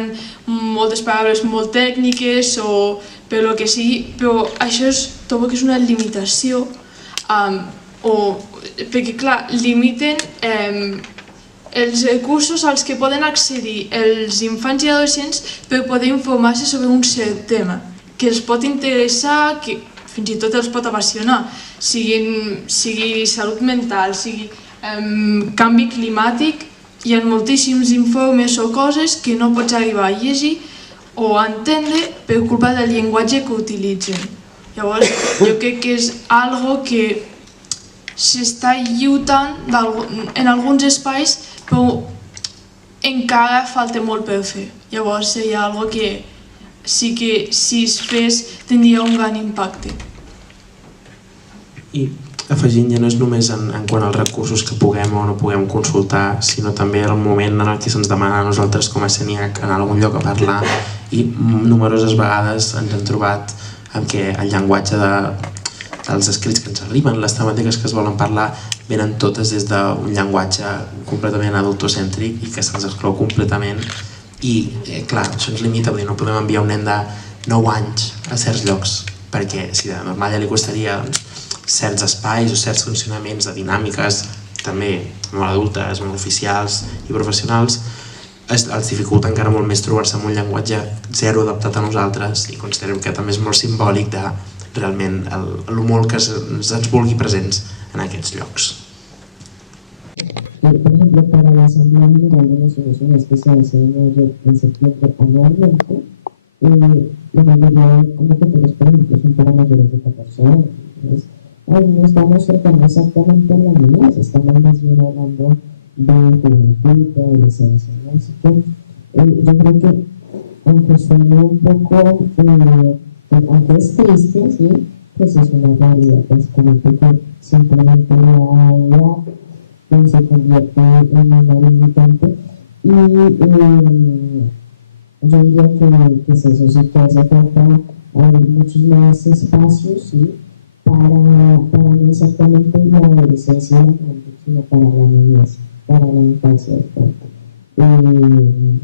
moltes paraules molt tècniques o per el que sigui, però això trobo que és una limitació perquè clar, limiten els recursos als que poden accedir els infants i adolescents per poder informar-se sobre un cert tema que els pot interessar, que fins i tot els pot apassionar, sigui salut mental, sigui canvi climàtic. Hi ha moltíssims informes o coses que no pots arribar a llegir o a entendre per culpa del llenguatge que utilitzen. Llavors, jo crec que és algo que s'està lluitant en alguns espais, però encara falta molt per fer. Llavors, seria algo que sí que si es fes tindria un gran impacte. I afegint, ja no és només en quant als recursos que puguem o no puguem consultar, sinó també el moment en el que se'ns demana a nosaltres com a CENIAC en algun lloc a parlar, i numeroses vegades ens hem trobat amb què el llenguatge dels escrits que ens arriben, les temàtiques que es volen parlar, venen totes des d'un llenguatge completament adultocèntric i que se'ns exclou completament. I clar, això ens limita, no podem enviar un nen de 9 anys a certs llocs, perquè si de normal ja li costaria certs espais o certs funcionaments de dinàmiques, també molt adultes, molt oficials i professionals, els dificulta encara molt més trobar-se amb un llenguatge zero adaptat a nosaltres, i considerem que també és molt simbòlic de realment el molt que ens vulgui presents en aquests llocs. Por ejemplo, para la Asamblea General de Naciones Unidas, que se hace en septiembre anualmente, la mayoría de convocatorias, por ejemplo, son para mayores de 14 años. Entonces, ahí no estamos tratando exactamente en la niñez, estamos más bien hablando de juventud, de adolescencia, ¿no? Así que yo creo que, aunque suene un poco, aunque es triste, ¿sí? Pues es una realidad, básicamente, que simplemente la edad se convierte en una limitante, y yo diría que es eso, sí que hace falta abrir muchos más espacios, ¿sí? Para no exactamente la adolescencia y la juventud, sino para la niñez, para la infancia. Yo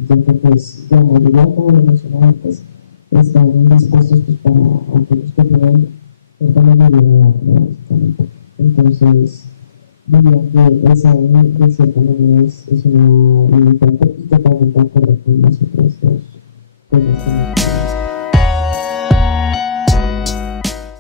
creo que pues la mayoría, como lo mencionaba antes, están dispuestos pues, para aquellos que tienen cierta mayoría de edad, ¿no? Básicamente. Entonces, diría que esa de cierta manera es una limitante, y totalmente de acuerdo con las otras dos cosas.